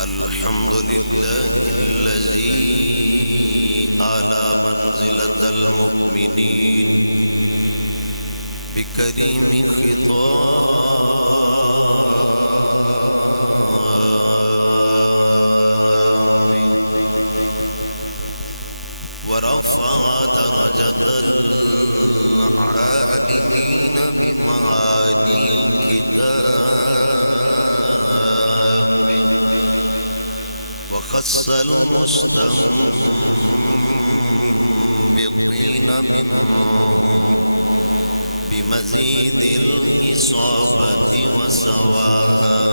الحمد لله الذي أعلى منزلة المؤمنين بكريم خطاب ورفع درجة العالمين بمعاني الكتاب وخص المستنبطين بمزيد الإصابة والصواب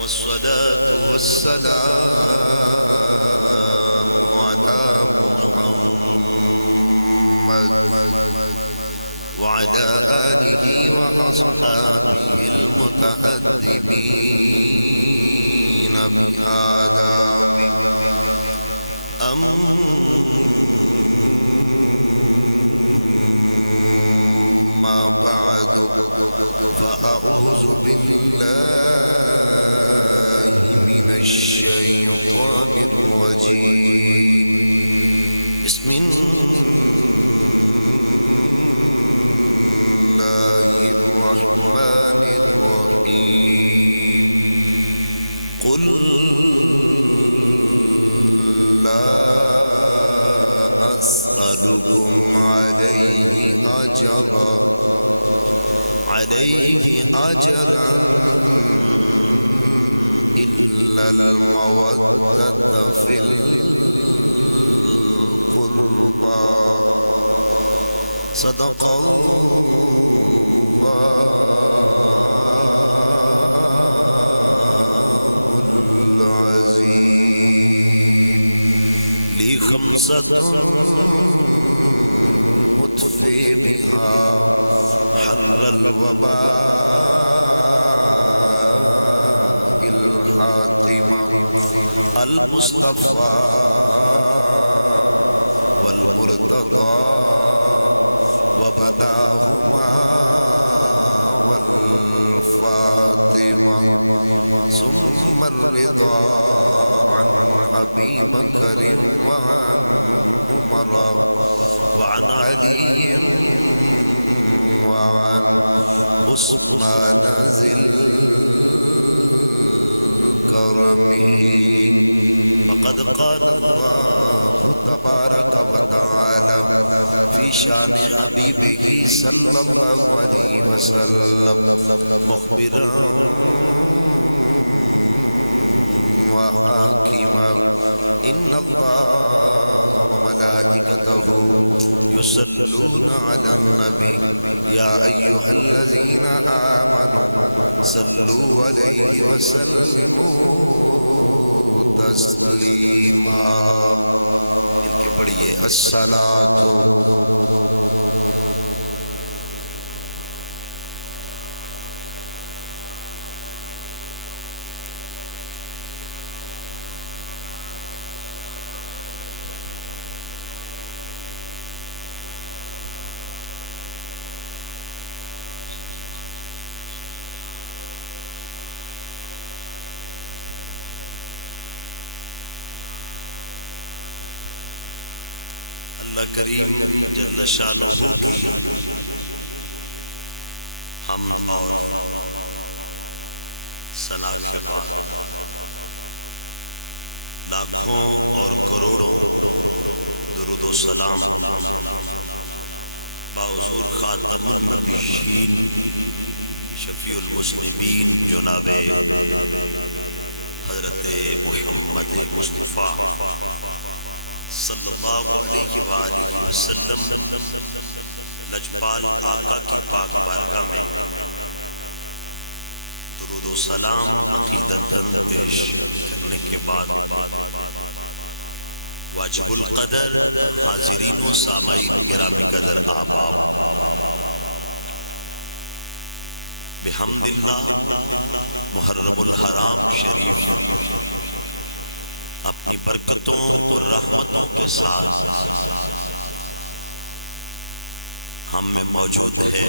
والصلاة والسلام على محمد وعلى آله وصحبه المتأدبين من أما بعد فأعوذ بالله من الشيطان الرجيم بسم الله الرحمن الرحيم قل لا أسألكم عليه أجرا إلا المودة في القربى صدق الله العظيم لي خمسة متفقها حر الوباء الحاتم المصطفى والمرتضى وبداهما والفاطمة ثم الرضا عن أبي بكر وعمر وعن علي وعن عثمان ذي الكرم فقد قال الله تبارك وتعالى في شأن حبيبه صلى الله عليه وسلم مخبرا وحاكما إن الله وملائكته يصلون على النبي يا أيها الذين آمنوا صلوا عليه وسلموا تسليما پڑھیے الصلاۃ اللہ کریم جل شانہ ہم صلاۃ لاکھوں اور کروڑوں درود و سلام باحضور خاتم النبیین شفیع المذنبین جناب حضرت محمد مصطفیٰ صلی اللہ علیہ وآلہ وسلم لجپال آقا کی پاک بارگاہ میں درود و سلام عقیدت کرنے کے بعد واجب القدر حاضرین و سامعین کرام قدر بحمد اللہ محرم الحرام شریف اپنی برکتوں اور رحمتوں کے ساتھ ہم میں موجود ہے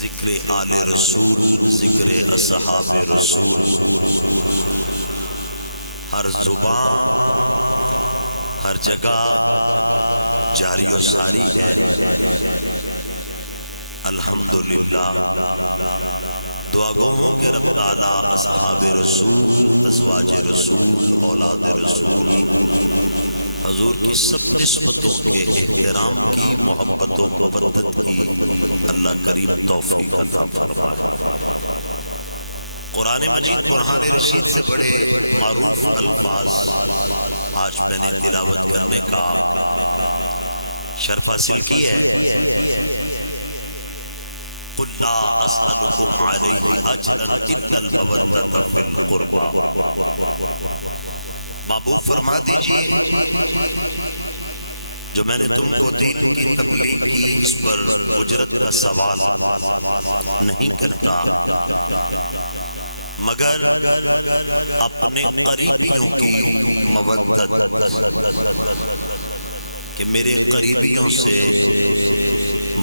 ذکر آل رسول، ذکر اصحاب رسول، ہر زبان ہر جگہ جاری و ساری ہے الحمدللہ۔ دعا گو ہوں کہ رب تعالیٰ اصحاب رسول، ازواج رسول، اولاد رسول، حضور کی سب نسبتوں کے احترام کی، محبتوں کو بدت کی اللہ کریم توفیق عطا فرمائے۔ قرآن مجید قرآن رشید سے بڑے معروف الفاظ آج میں نے تلاوت کرنے کا شرف حاصل کی ہے۔ قُلْ لَا أَسْأَلُكُمْ عَلَيْهِ أَجْرًا إِلَّا الْمَوَدَّةَ فِي الْقُرْبَى۔ محبوب فرما دیجئے جو میں نے تم کو دین کی تبلیغ کی اس پر اجرت کا سوال نہیں کرتا، مگر اپنے قریبیوں کی مودت کہ میرے قریبیوں سے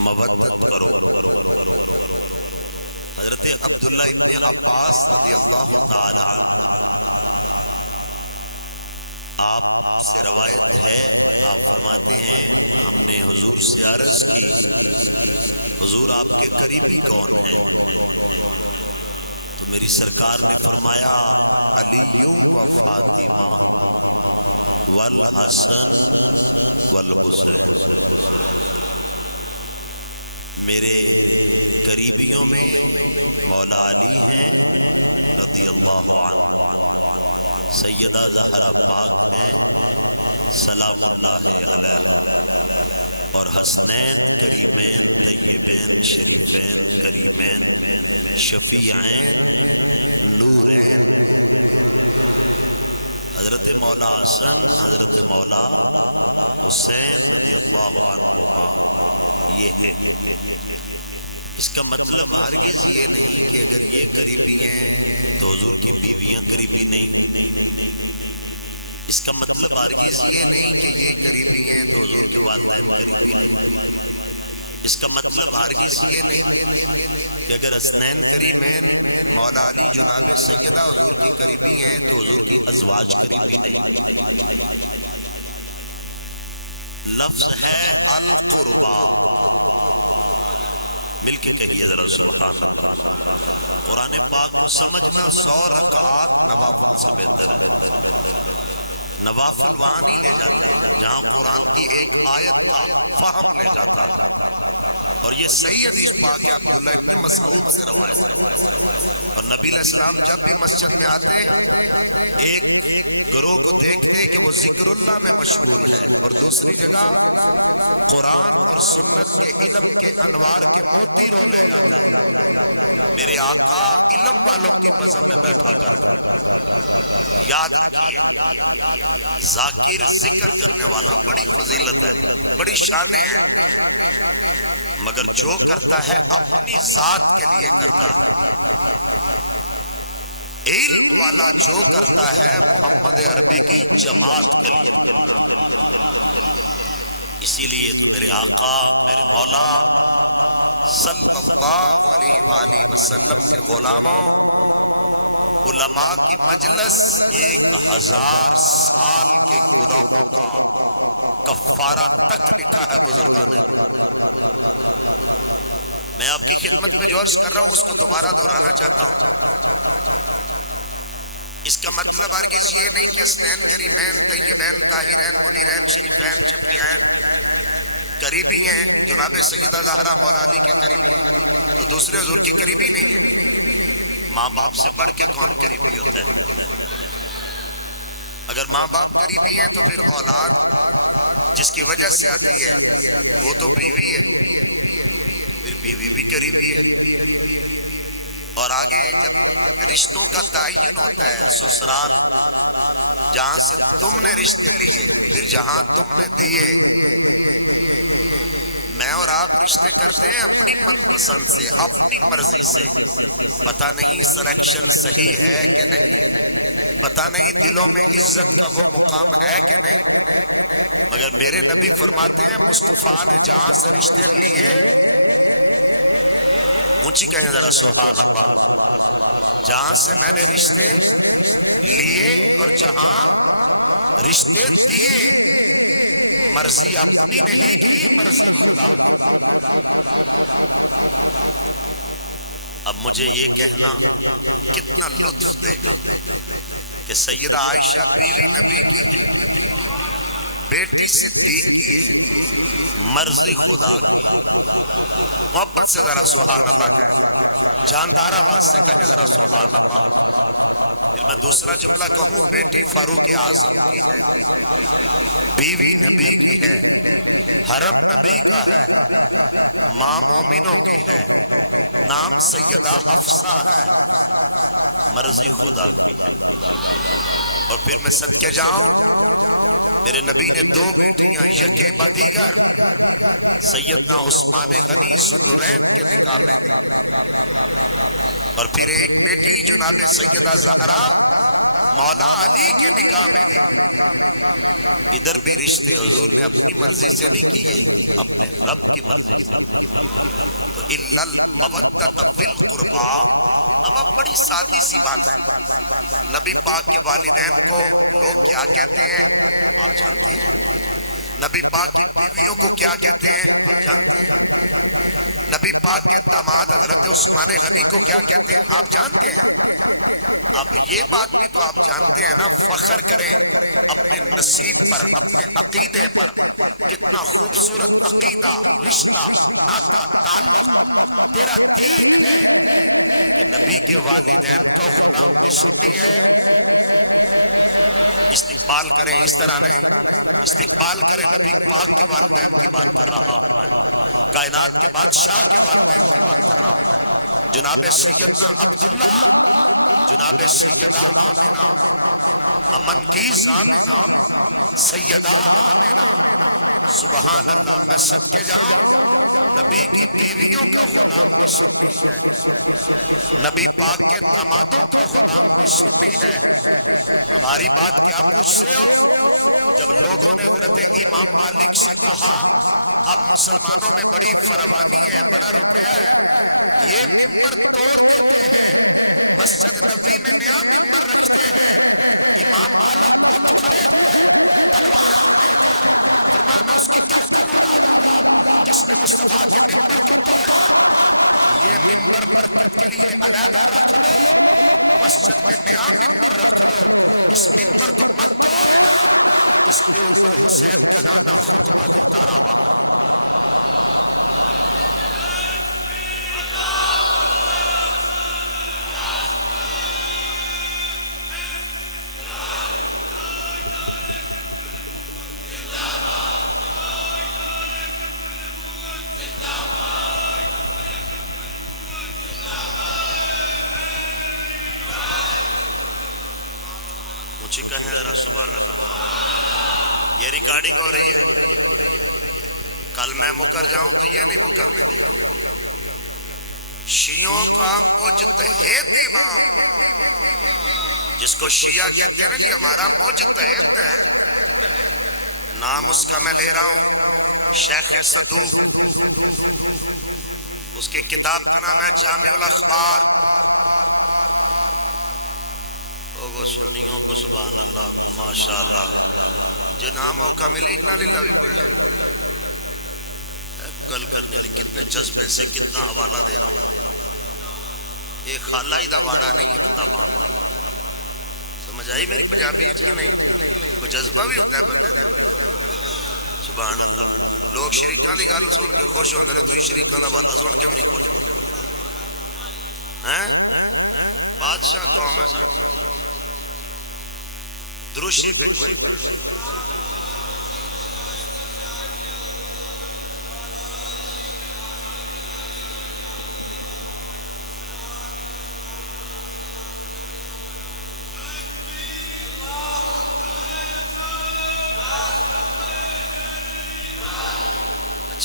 مودت کرو۔ حضرت عبداللہ ابن عباس رضی اللہ تعالی آپ سے روایت ہے، آپ فرماتے ہیں ہم نے حضور سے عرض کی حضور آپ کے قریبی کون ہیں؟ تو میری سرکار نے فرمایا علی و فاطمہ والحسن والحسین۔ میرے قریبیوں میں مولا علی ہیں رضی اللہ عنہ، سیدہ زہرا پاک ہیں سلام اللہ علیہ، اور حسنین قریبین طیبین شریفین قریبین شفیعین نورین، حضرت مولا حسن، حضرت مولا حسین رضی اللہ عنہ۔ اس کا مطلب ہرگز یہ نہیں کہ اگر یہ قریبی ہیں تو حضور کی بیویاں قریبی نہیں۔ اس کا مطلب ہرگز یہ نہیں کہ یہ قریبی ہیں تو حضور کی والدہ قریبی۔ اس کا مطلب ہرگز یہ نہیں کہ اگر حسنین قریب ہیں، مولا علی جناب سیدہ حضور کی قریبی ہیں تو حضور کی ازواج قریبی۔ لفظ ہے القربہ، مل کے کہیے ذرا سبحان اللہ۔ قرآن پاک کو سمجھ میں 100 رکعات نوافل وہاں نہیں لے جاتا جہاں قرآن کی ایک آیت فہم لے جاتا، اور یہ سیدی پاک عبداللہ ابن مسعود سے روایت ہے۔ اور نبی علیہ السلام جب بھی مسجد میں آتے ایک گروہ کو دیکھتے کہ وہ ذکر اللہ میں مشغول ہیں، اور دوسری جگہ قرآن اور سنت کے علم کے انوار کے موتی رونے لگے۔ میرے آقا علم والوں کی سمجھ ذاکر ذکر کرنے والا بڑی شان ہے، مگر جو کرتا ہے اپنی ذات کے لیے کرتا ہے۔ علم والا جو کرتا ہے اپنی جماعت کے لیے۔ اسی لیے میرے آقا مولا صلی اللہ علیہ وسلم علماء کی مجلس یہ 1000 سال کے گناہوں کفارہ تک میں آپ کی خدمت میں عرض کر رہا ہوں اس کا مطلب قریبی ہیں جناب صلی اللہ علیہ وسلم، دوسرے قریبی ماں باپ سے بڑھ کر اگر ماں باپ قریبی ہیں تو جس کی وجہ سے وہ تو بیوی بھی قریبی اور آگے رشتوں کا تعین ہوتا ہے سسرال جہاں تم میں رشتے جہاں تم دیئے میں اور پتہ نہیں صحیح ہے، پتہ نہیں دلوں میں اگر میرے نبی فرماتے ہیں اس کو سوچتے اونچی کہیں گا جہاں سے میں نے لیے اور جہاں رشتے دیے مرضی اپنی اب مجھے یہ کہنا کہ سیدہ عائشہ بیٹی صدیق مرضی خدا محبت سے رسول اللہ جانتا دوسرا جملہ کو بیٹی فاروق بیوی حرم مامینوں نام سیدہ مرضی خدا اور پھر میں سر کے جاؤں میرے نبی دو سید عثمان اور پھر جناب سید ادھر بھی نبی پاک بیویوں کو کیا نبی پاک مادر سلطانی کو کیا اب یہ بات فخر کریں اپنے نصیب پر عقیدے پر خوبصورت تیرا ٹھیک ہے نبی کے والدین کا غلام صدیق ہے استقبال کریں استقبال کریں کائنات کے بادشاہ کے والدین جناب سیدنا جناب سیدنا سیدنا سبحان اللہ سب کے جاؤں بیویوں کو غلام نبی پاک کے ماتوں کو غلام ہماری بات کیا سنتے ہو جب لوگوں نے نبی کی مالک کہا مسلمانوں نے بڑی پروانی بنا رکھا ہے یہ پر توڑتے ہیں بس نبی نے نعمت پر رکھتے ہیں امام اللہ کرتے ہوئے فرماس کی کفر مرادہ جس نے مصطفیٰ کے منبر پر توڑا یہ منبر پر یہ علیحدہ رکھ لو مسجد کے نعمت پر رکھ لو اس منبر پر مت توڑ اس کے اوپر حسین کا نام یہ ریکارڈنگ ہو رہی ہے کل میں مکر جاؤں شیعوں جس کو شیعہ ہمارا موجود ہے نام اس کا میں لے رہا ہوں شیخ صدوق اس کی کتاب کا نام ہے جامع الانوار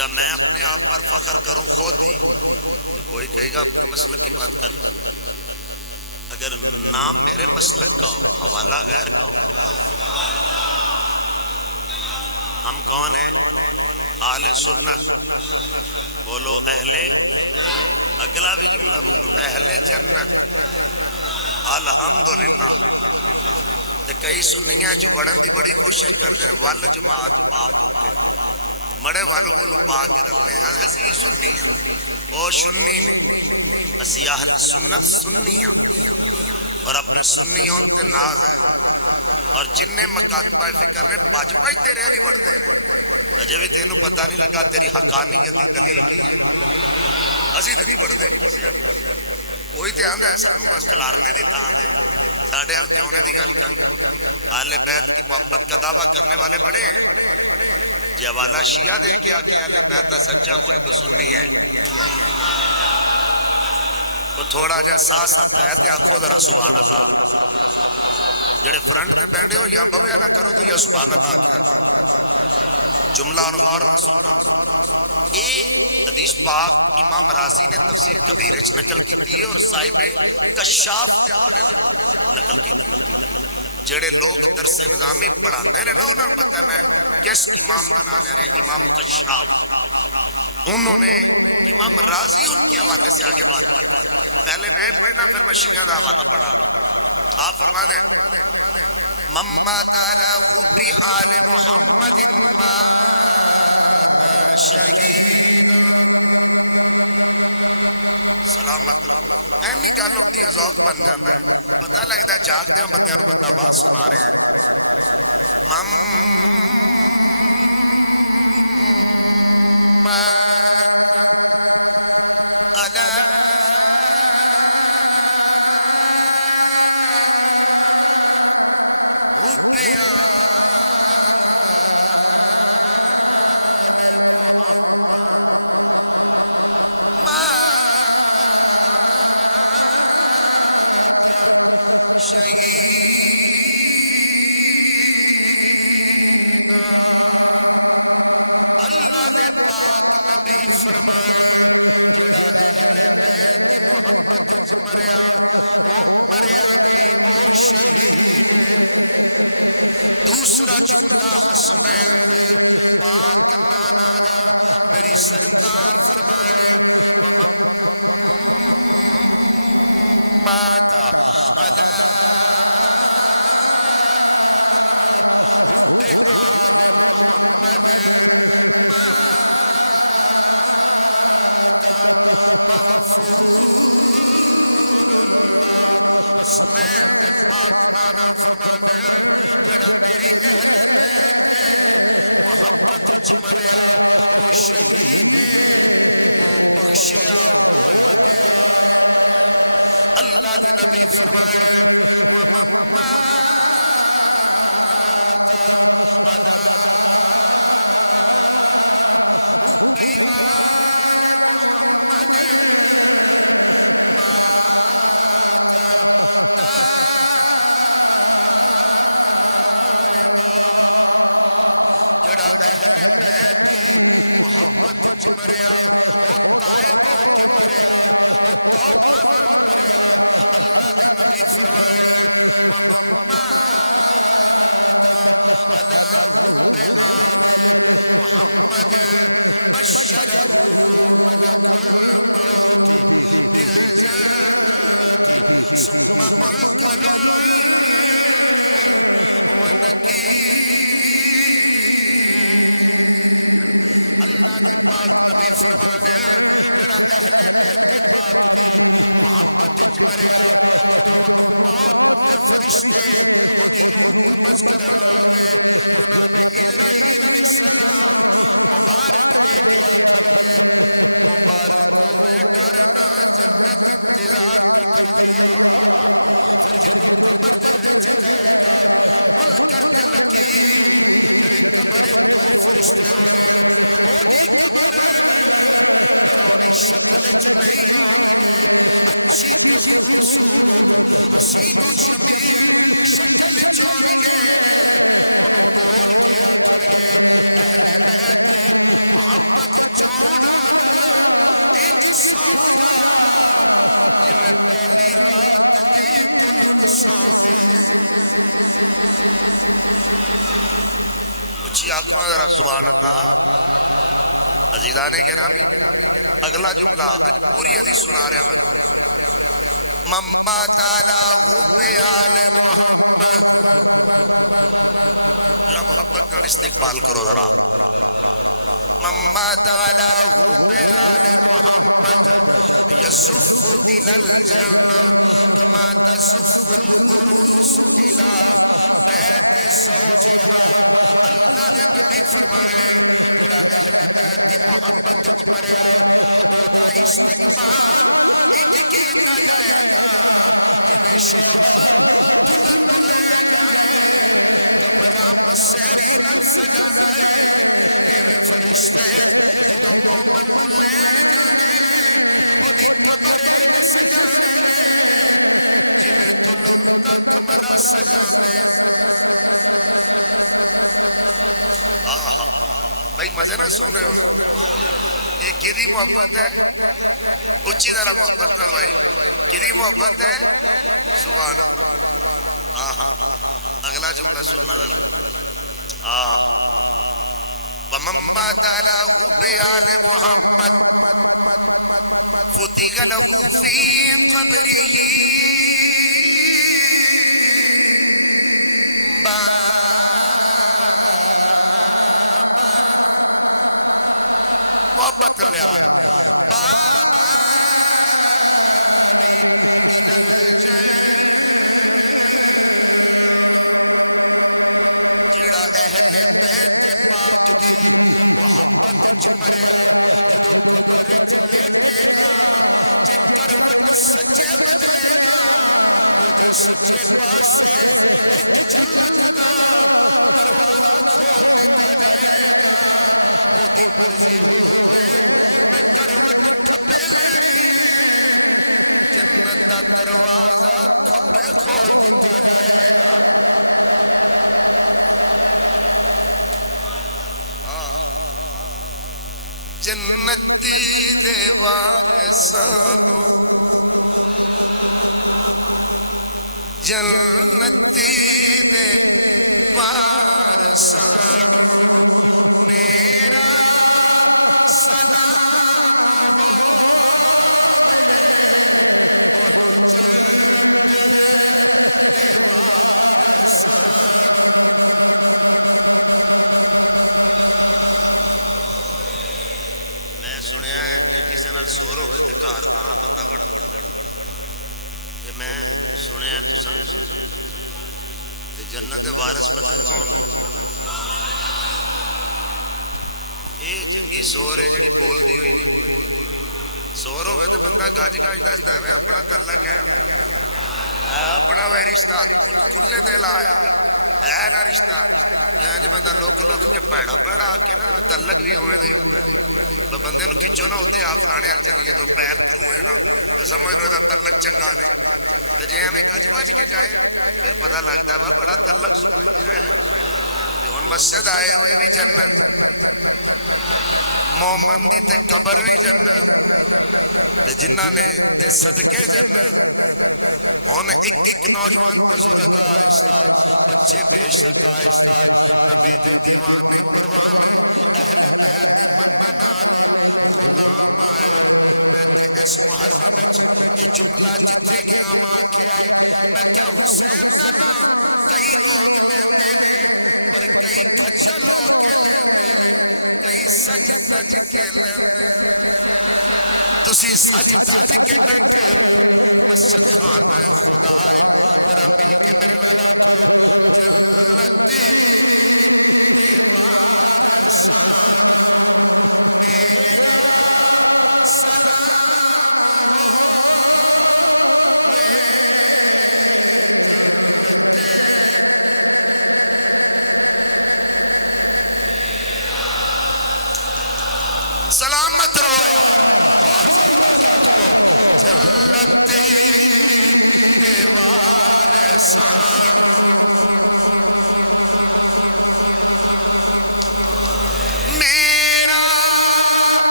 اچھا میں فخر کروں کوئی کہے گا اگر نام میرے اسم لگتا ہم کون ہیں آل سنت بولو اقرار الحمدللہ کئی سنیاں جو بڑی بڑی مڑے بات اور سنی سیاہ سنت اور اپنا سنی اور جتنے مقام کوئی تھوڑا ساتھ جڑے لوگ سرزامی پڑھا رہے ہیں انہوں نے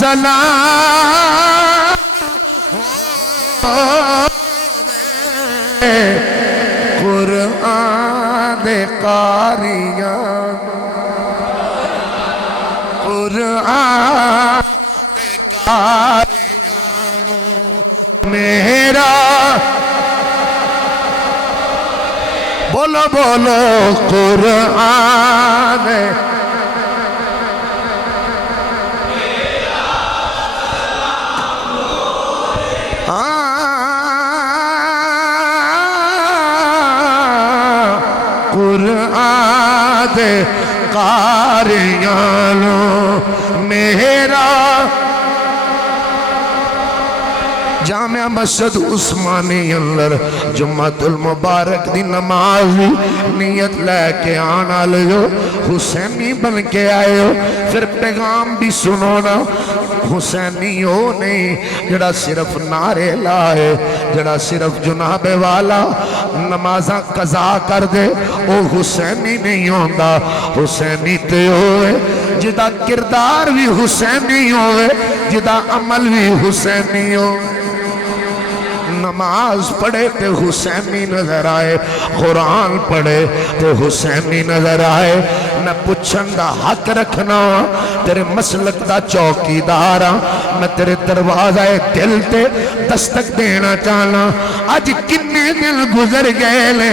سلام قرآن دے قاریاں قرآن دے قاریاں میرا بولو بولو قرآن قرآن دے قاریاں میرا جامعہ مسجد عثمانی اندر جمعۃ المبارک دی نماز نیت لے کے آنا لگو حسینی بن کے آئے ہو پھر پیغام بھی سنو نا حسینی ہو نہیں جڑا صرف نعرے لائے جڑا صرف جناب والا نمازہ قضا کر دے وہ حسینی نہیں ہوتا حسینی تے ہوئے جدا کردار بھی حسینی ہوئے جدا عمل بھی حسینی ہوئے نماز پڑھے تو حسینی نظر آئے قرآن پڑھے تو حسینی نظر آئے میں پوچھن دا حق رکھنا تیرے مسلک دا چوکیدار میں تیرے دروازہ دل تے دستک دینا چاہنا آج کنے دل گزر گئے لے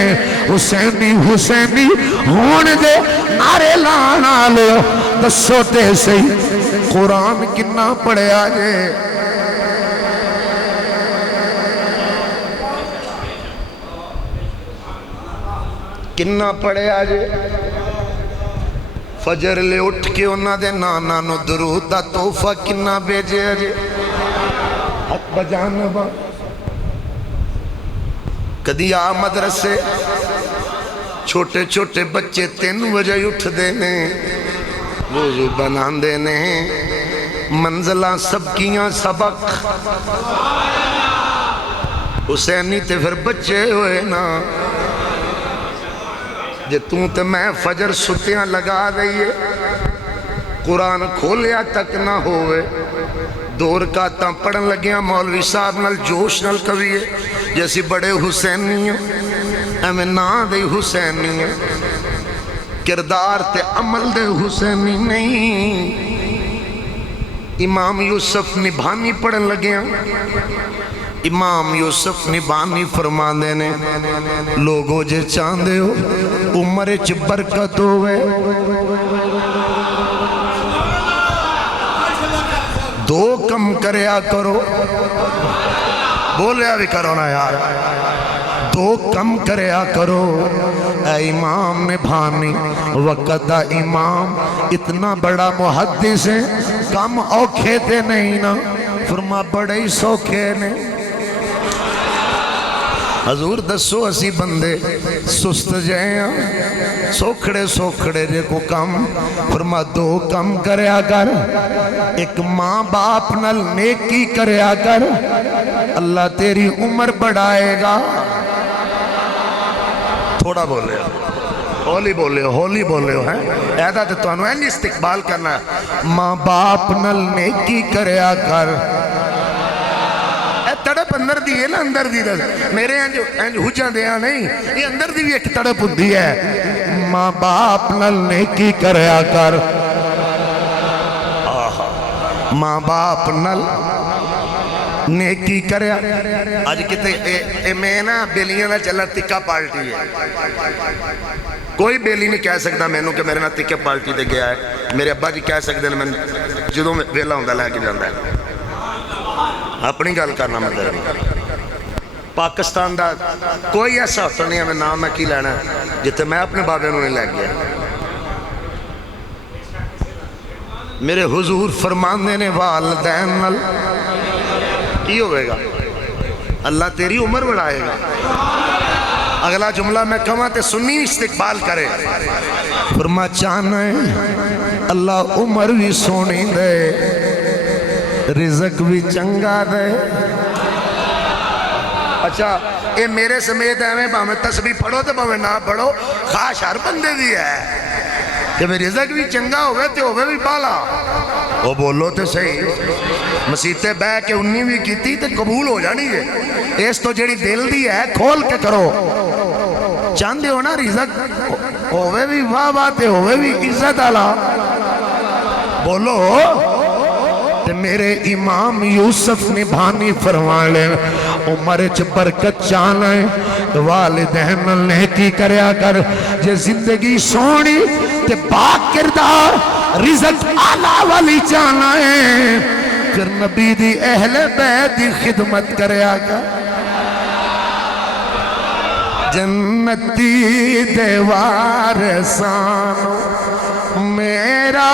حسینی حسینی ہون دے نعرے لانا لو دسو تے سی قرآن کنا پڑھے آجے کنا پڑھے آجے فجر لے اٹھ کے انہاں دے نانا نو درود دا تحفہ کنا بیجے آجے حق بجانا با کدی آ مدرسے چھوٹے چھوٹے بچے 3 بجے اٹھ دینے وضو بنان دینے منزلہ سب کیاں سبق حسینی تے پھر بچے ہوئے نا جے توں تے میں فجر سٹیاں لگا دئیے قرآن کھولیا تک نہ ہوئے 2 رکعتاں پڑھن لگیاں مولوی صاحب نال جوش نال کبھی جیسی بڑے حسینی ایمیں نا دے حسینی کردار تے عمل دے حسینی نہیں امام یوسف نبھانی پڑھن لگے امام یوسف نبھانی فرمان دینے لوگوں جے چاندے ہو عمر چ برکت ہوئے 2 کم کریا کرو بولیا بھی کرو نا یار 2 کم کریا کرو اے امام نبھانی وقت دا امام اتنا بڑا محدث ہے کم اوکھے تھے نہیں نا فرما بڑے ہی سوکھے نے حضور دسو اسی بندے سست جائیں سوکھڑے سوکھڑے جے کو کم فرما 2 کم کریا کر ایک ماں باپ نل نیکی کریا کر اللہ تیری عمر بڑھائے گا تھوڑا بولے ہولی بولے ایدہ تے تو انو اینی استقبال کرنا ہے ماں باپ نل نیکی کریا کر اے تڑپ اندر دی ہے نا اندر دی میرے حجاں دیا نہیں یہ اندر دی بھی ایک تڑپ دی ہے ماں باپ نل نیکی کریا کر ماں باپ نل نیکی کریا آج کہتے میں نا بیلیاں نہ چلا تکا پالٹی ہے کوئی بیلی نہیں کہہ سکتا میں نو کہ میرے نا تکے پالٹی دے گیا ہے میرے ابا جی کہہ سکتے ہیں میں جدوں میں ویلا ہوں گا لے کے جانا ہے اپنی گل کرنا میں پاکستان دا کوئی ایسا حصہ نہیں ہے میں نام میں کی لینا ہے جتے میں اپنے بابے میں لیں گے میرے حضور فرمان دینے والدین کی ہوئے گا اللہ تیری عمر بڑھائے گا اگلا جملہ میں کہاں تے سنی استقبال کرے فرما چاہنا ہے اللہ عمر بھی سونی دے رزق بھی چنگا دے اچھا اے میرے سمیت ایویں بھاویں تسبیح پڑھو تے بھاویں نہ پڑھو خواہش ہر بندے دی ہے کہ میرے رزق بھی چنگا ہوگا تے ہوگا بھی بالا وہ بولو تے صحیح مسیطے بہ کے 19ویں کیتی تے قبول ہو جانی ہے اس تو جڑی دل دی ہے کھول کے کرو چاندے ہو نا رزق ہوگا بھی واہ باتے ہوگا بھی عزت اللہ بولو تے میرے امام یوسف نے بھانی فرمانے عمر چ برکت چانا ہے والدین نیکی کریا کر جے زندگی سونی تے پاک کردار رزق اعلی والی چانا ہے پھر نبی دی اہل بیت دی خدمت کریا کر جنتی دے وارثاں میرا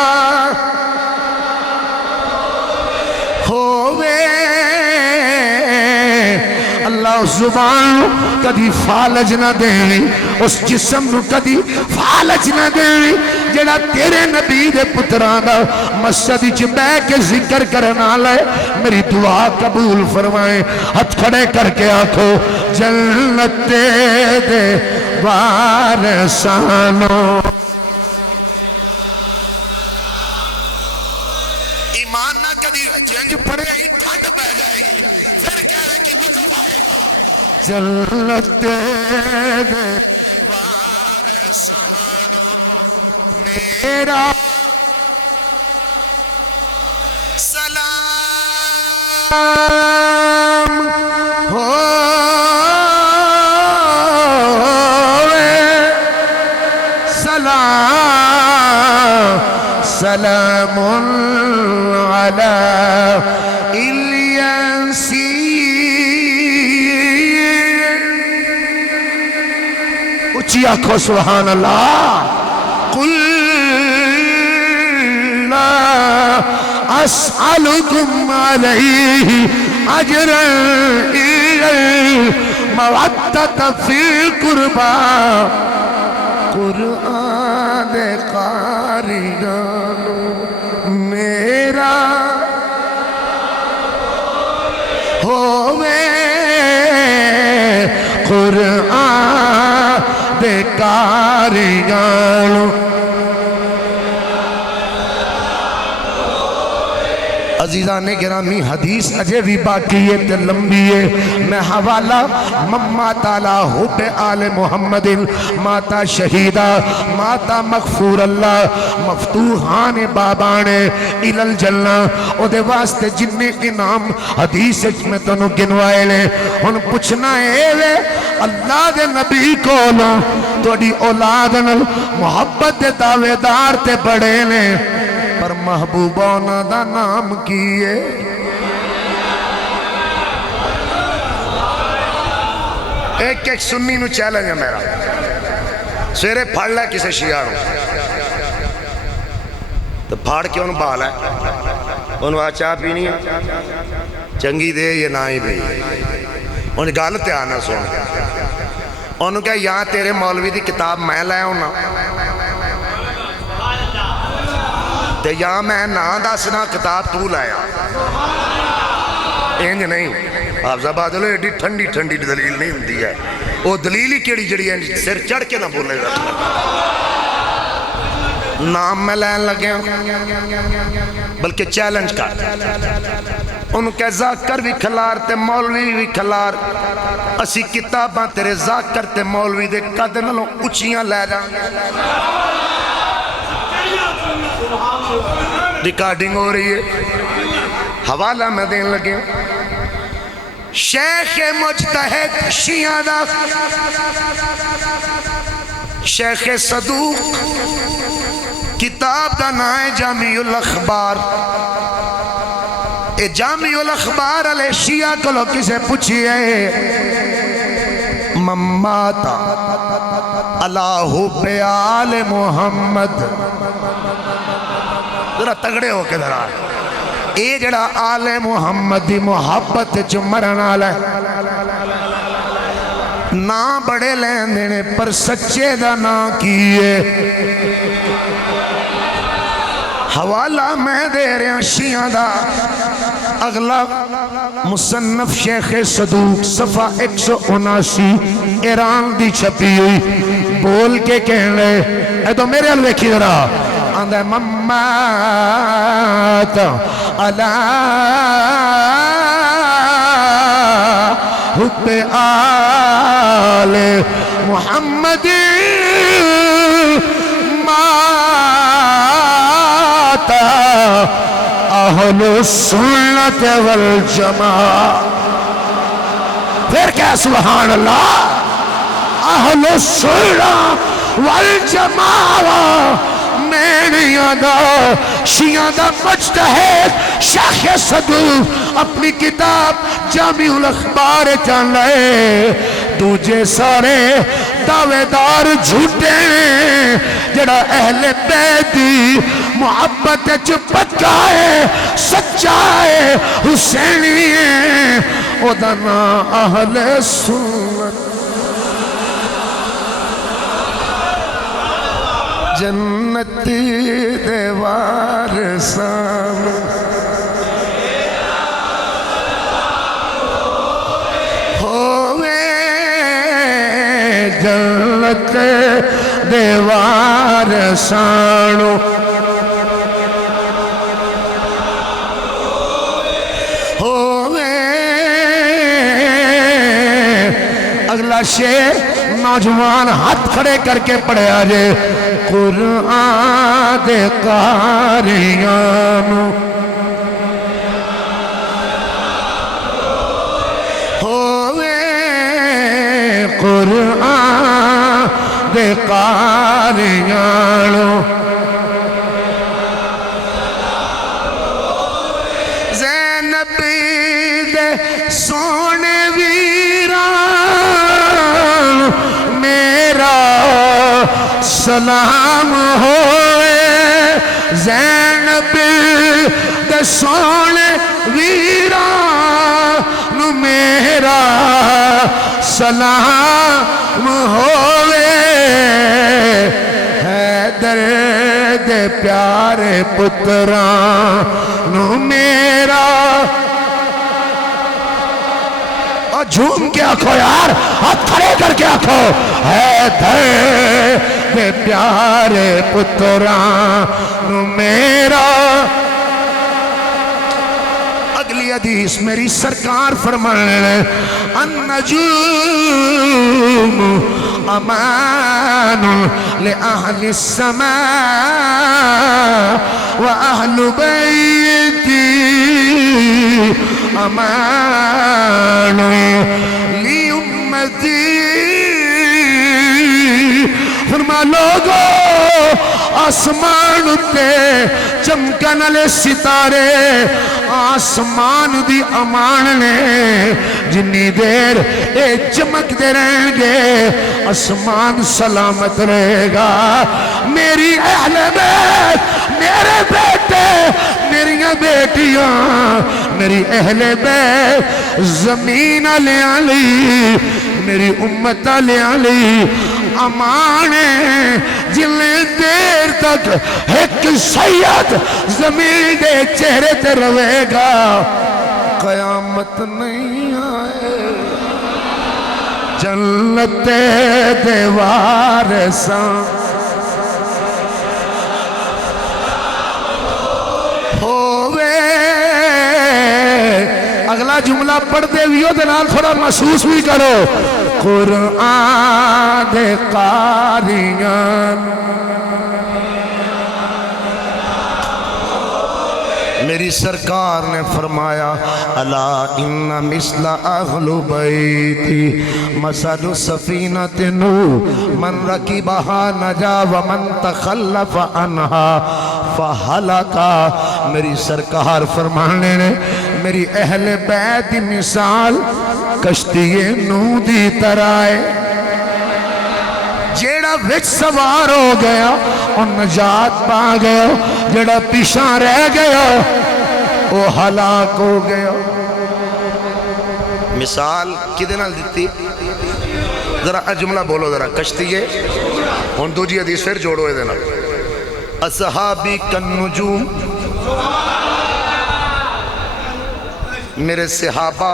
زبان کدی فالج نہ دینی اس جسم رو کدی فالج نہ دینی جڑا تیرے نبی دے پترانا مسجد وچ بیٹھ کے ذکر کرنا لے میری دعا قبول فرمائے ہاتھ کھڑے کر کے آکھو جنت دے وارثانو ایمان نہ کدی جنت دے میرا سلام ہوئے سلام سلام علی آنکھو سبحان اللہ قل لا اسألکم علیہ اجرا الا المودۃ فی القربى قرآن قاریہ میرا ہوئے قرآن عزیزان گرامی حدیث اجے بھی باقی ہے کہ لمبی ہے میں حوالہ مما تعالی حب آل محمد ماتا شہیدہ ماتا مغفور اللہ مفتوحان بابانے الالجنہ او دے واسطے جننے کے نام حدیث میں تنو گنوائے لے ان پوچھنا ہے اللہ دے نبی کو توڑی اولاد محبت دے دعویدار تے بڑے نے پر محبوبانہ دا نام کیے ایک ایک سنی نو چیلنج ہے میرا سویرے پھاڑ لے کسے شیعہ تو پھاڑ کے انہوں بھالا ہے انہوں آ چاہ پینی ہے چنگی دے یہ نائی دے انہوں گالت آنا سن انہوں کہا یہاں تیرے مولوی دی کتاب میں لائے ہوں تے یہاں میں نا داسنا کتاب تو لائے اینج نہیں حافظہ بادلو ایڈی ٹھنڈی ٹھنڈی دلیل نہیں ہوتی ہے وہ دلیل ہی کیڑی جڑی ہے سر چڑھ کے نہ بولے گا نام میں لین لگے بلکہ چیلنج کا انہوں کہ ذاکر بھی کھلار تے مولوی بھی کھلار اسی کتاباں تیرے ذاکر تے مولوی دے قدنوں اچھیاں لے جائیں ریکارڈنگ ہو رہی ہے حوالہ میں دین لگے شیخ مجتہد شیعہ دا شیخ صدوق کتاب دا نائے جامع الاخبار اے جامع الاخبار علیہ شیعہ کو لوگ کسے پوچھئے مماتا اللہ پہ آل محمد ذرا تگڑے ہو کے دھرا اے جڑا آل محمد دی محبت جو مرنا لے نا بڑے لین دینے پر سچے دا نا کیے حوالہ میں دے رہا شیعہ دا اگلا مصنف شیخ صدوق صفحہ 179 ایران دی چھپی ہوئی بول کے کہنے اے تو میرے حل ویکھی ذرا آندھے ممات علا حب آل محمد اہل السنت والجماعت پھر کیا سبحان اللہ اہل السنت والجماعت میں نہیں آدھا شیعہ دا مجتہد شیخ صدوق اپنی کتاب جامع الاخبار چاہ رہے دوجے سارے دعوے دار جھوٹے جڑا اہل بیتی محبت پکا ہے سچا ہے حسینی ہے او دنا اہل سنت جنتی دیوار ہوئے جنت دیوار سانو نوجوان ہاتھ کھڑے کر کے پڑھے آجے قرآن دے قاریان ہوئے قرآن دے قاریان زینب دے سونے سلام ہوئے زینب دے سونے ویران میرا سلام ہوئے حیدر دے پیارے پتران میرا جھوم کے آنکھو یار ہاتھ کھڑے کر کے آنکھو حیدر دے پیارے پتران میرا اگلی حدیث میری سرکار فرمانے النجوم امان لأہل السماء وأہل بیتی امان لی امتی فرما لوگو آسمان تے چمکن لے ستارے آسمان دی امان نے جنی دیر اے چمک دے رہیں گے آسمان سلامت رہے گا میری اہل بیت میرے بیٹے میری بیٹیاں میری اہل بیت زمین لے علی میری امت لے علی امان جلے دیر تک ایک سید زمین دے چہرے تے روے گا قیامت نہیں آئے جنت دیوار اگلا جملہ پڑھتے ہوئے دلال تھوڑا محسوس بھی کرو قرآن قاریان میری سرکار نے فرمایا الا ان مثل اہل بیتی مثل سفینۃ نوح من رکبها نجا ومن تخلف عنها فہلک میری سرکار فرمانے نے میری اہل بیت مثال کشتی نوح دی طرح ہے جیڑا وچ سوار ہو گیا اور نجات پا گیا جیڑا پیشاں رہ گیا وہ ہلاک ہو گیا مثال کدے نہ دیتی ذرا جملہ بولو ذرا کشتی ہے ان دو جی حدیث پھر جوڑو ہے دینا اصحابی کالنجوم، میرے صحابہ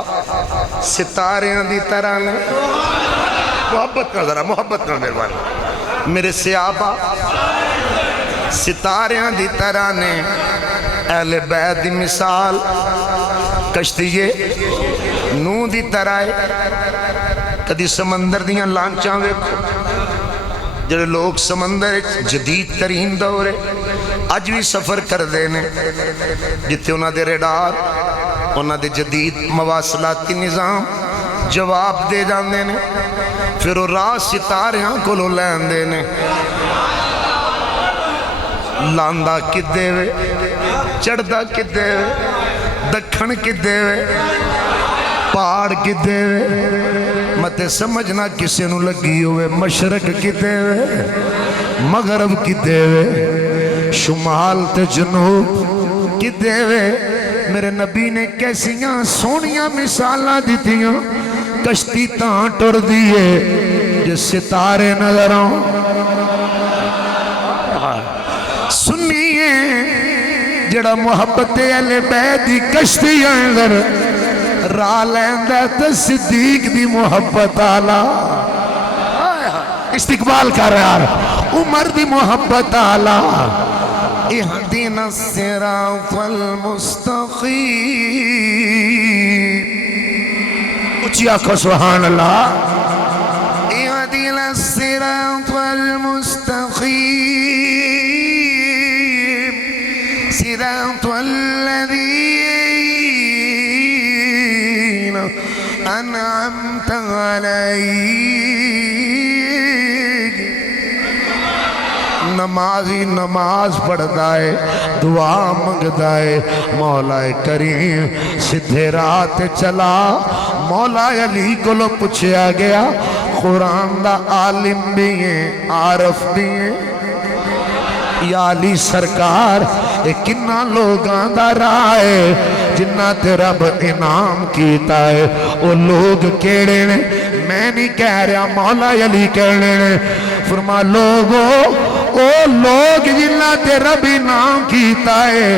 ستاریاں دی طرح نے، محبت کر ذرا، محبت کر میرے بھائی، میرے صحابہ ستاریاں دی طرح نے، اہل بیت دی مثال کشتیے نو دی طرح کدی سمندر دیاں لانچاں وے جڑے لوگ سمندر جدید ترین دور اج بھی سفر کر دینے جتے انہاں دے ریڈار انہاں دے جدید مواصلاتی نظام جواب دے جاندے نے، پھر وہ راہ ستاریاں کو لو لین دینے، لاندہ کدے وے چڑھدا کدے وے دکھن کدے وے پہاڑ کدے وے متے سمجھنا کسے نو لگی ہوئے مشرق کدے وے مغرب کدے وے شمال تے جنوب کدے وے۔ میرے نبی نے کیسیاں سونیاں مثالاں دیتیاں، کشتی تاں ٹر دیئے جس ستارے نظر سنیے جڑا محبت اہل بیت دی کشتی اندر راہ لیندہ تے صدیق دی محبت آلہ استقبال کر رہا ہے، عمر دی محبت آلہ اہدنا الصراط المستقیم، اچھی آنکھوں سبحان اللہ، اہدنا الصراط المستقیم صراط الذین انعمت علیہم۔ نمازی نماز پڑھتا ہے، دعا منگتا ہے، مولا کریم سدھے رات چلا، مولا علی کو لو پوچھیا گیا قرآن دا عالم بھی ہے عارف بھی ہے یا علی سرکار کنہ لوگاں دا رائے جنہ تے رب انعام کیتا ہے او لوگ کیڑے نے، میں نہیں کہہ رہا مولا علی کہنے نے، فرما لوگو او لوگ جنہ تے رب انعام کیتا ہے،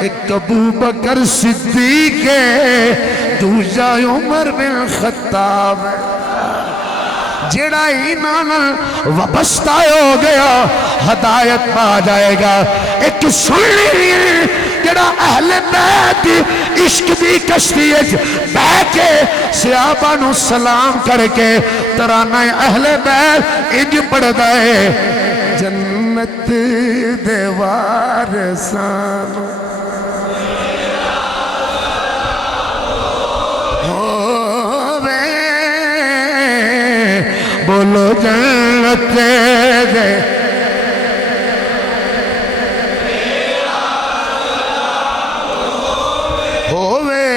ایک ابو بکر صدیق ہے، دوسرا عمر بن خطاب جڑا ایمان وابستہ ہو گیا ہدایت پا جائے گا۔ ایک سنی جڑا اہل بیت عشق دی کشتی بہ کے صحابہ نو سلام کر کے ترانہ اہل بیت انج پڑھ گئے، جنت دے وارثاں بولو جنت دے ہووے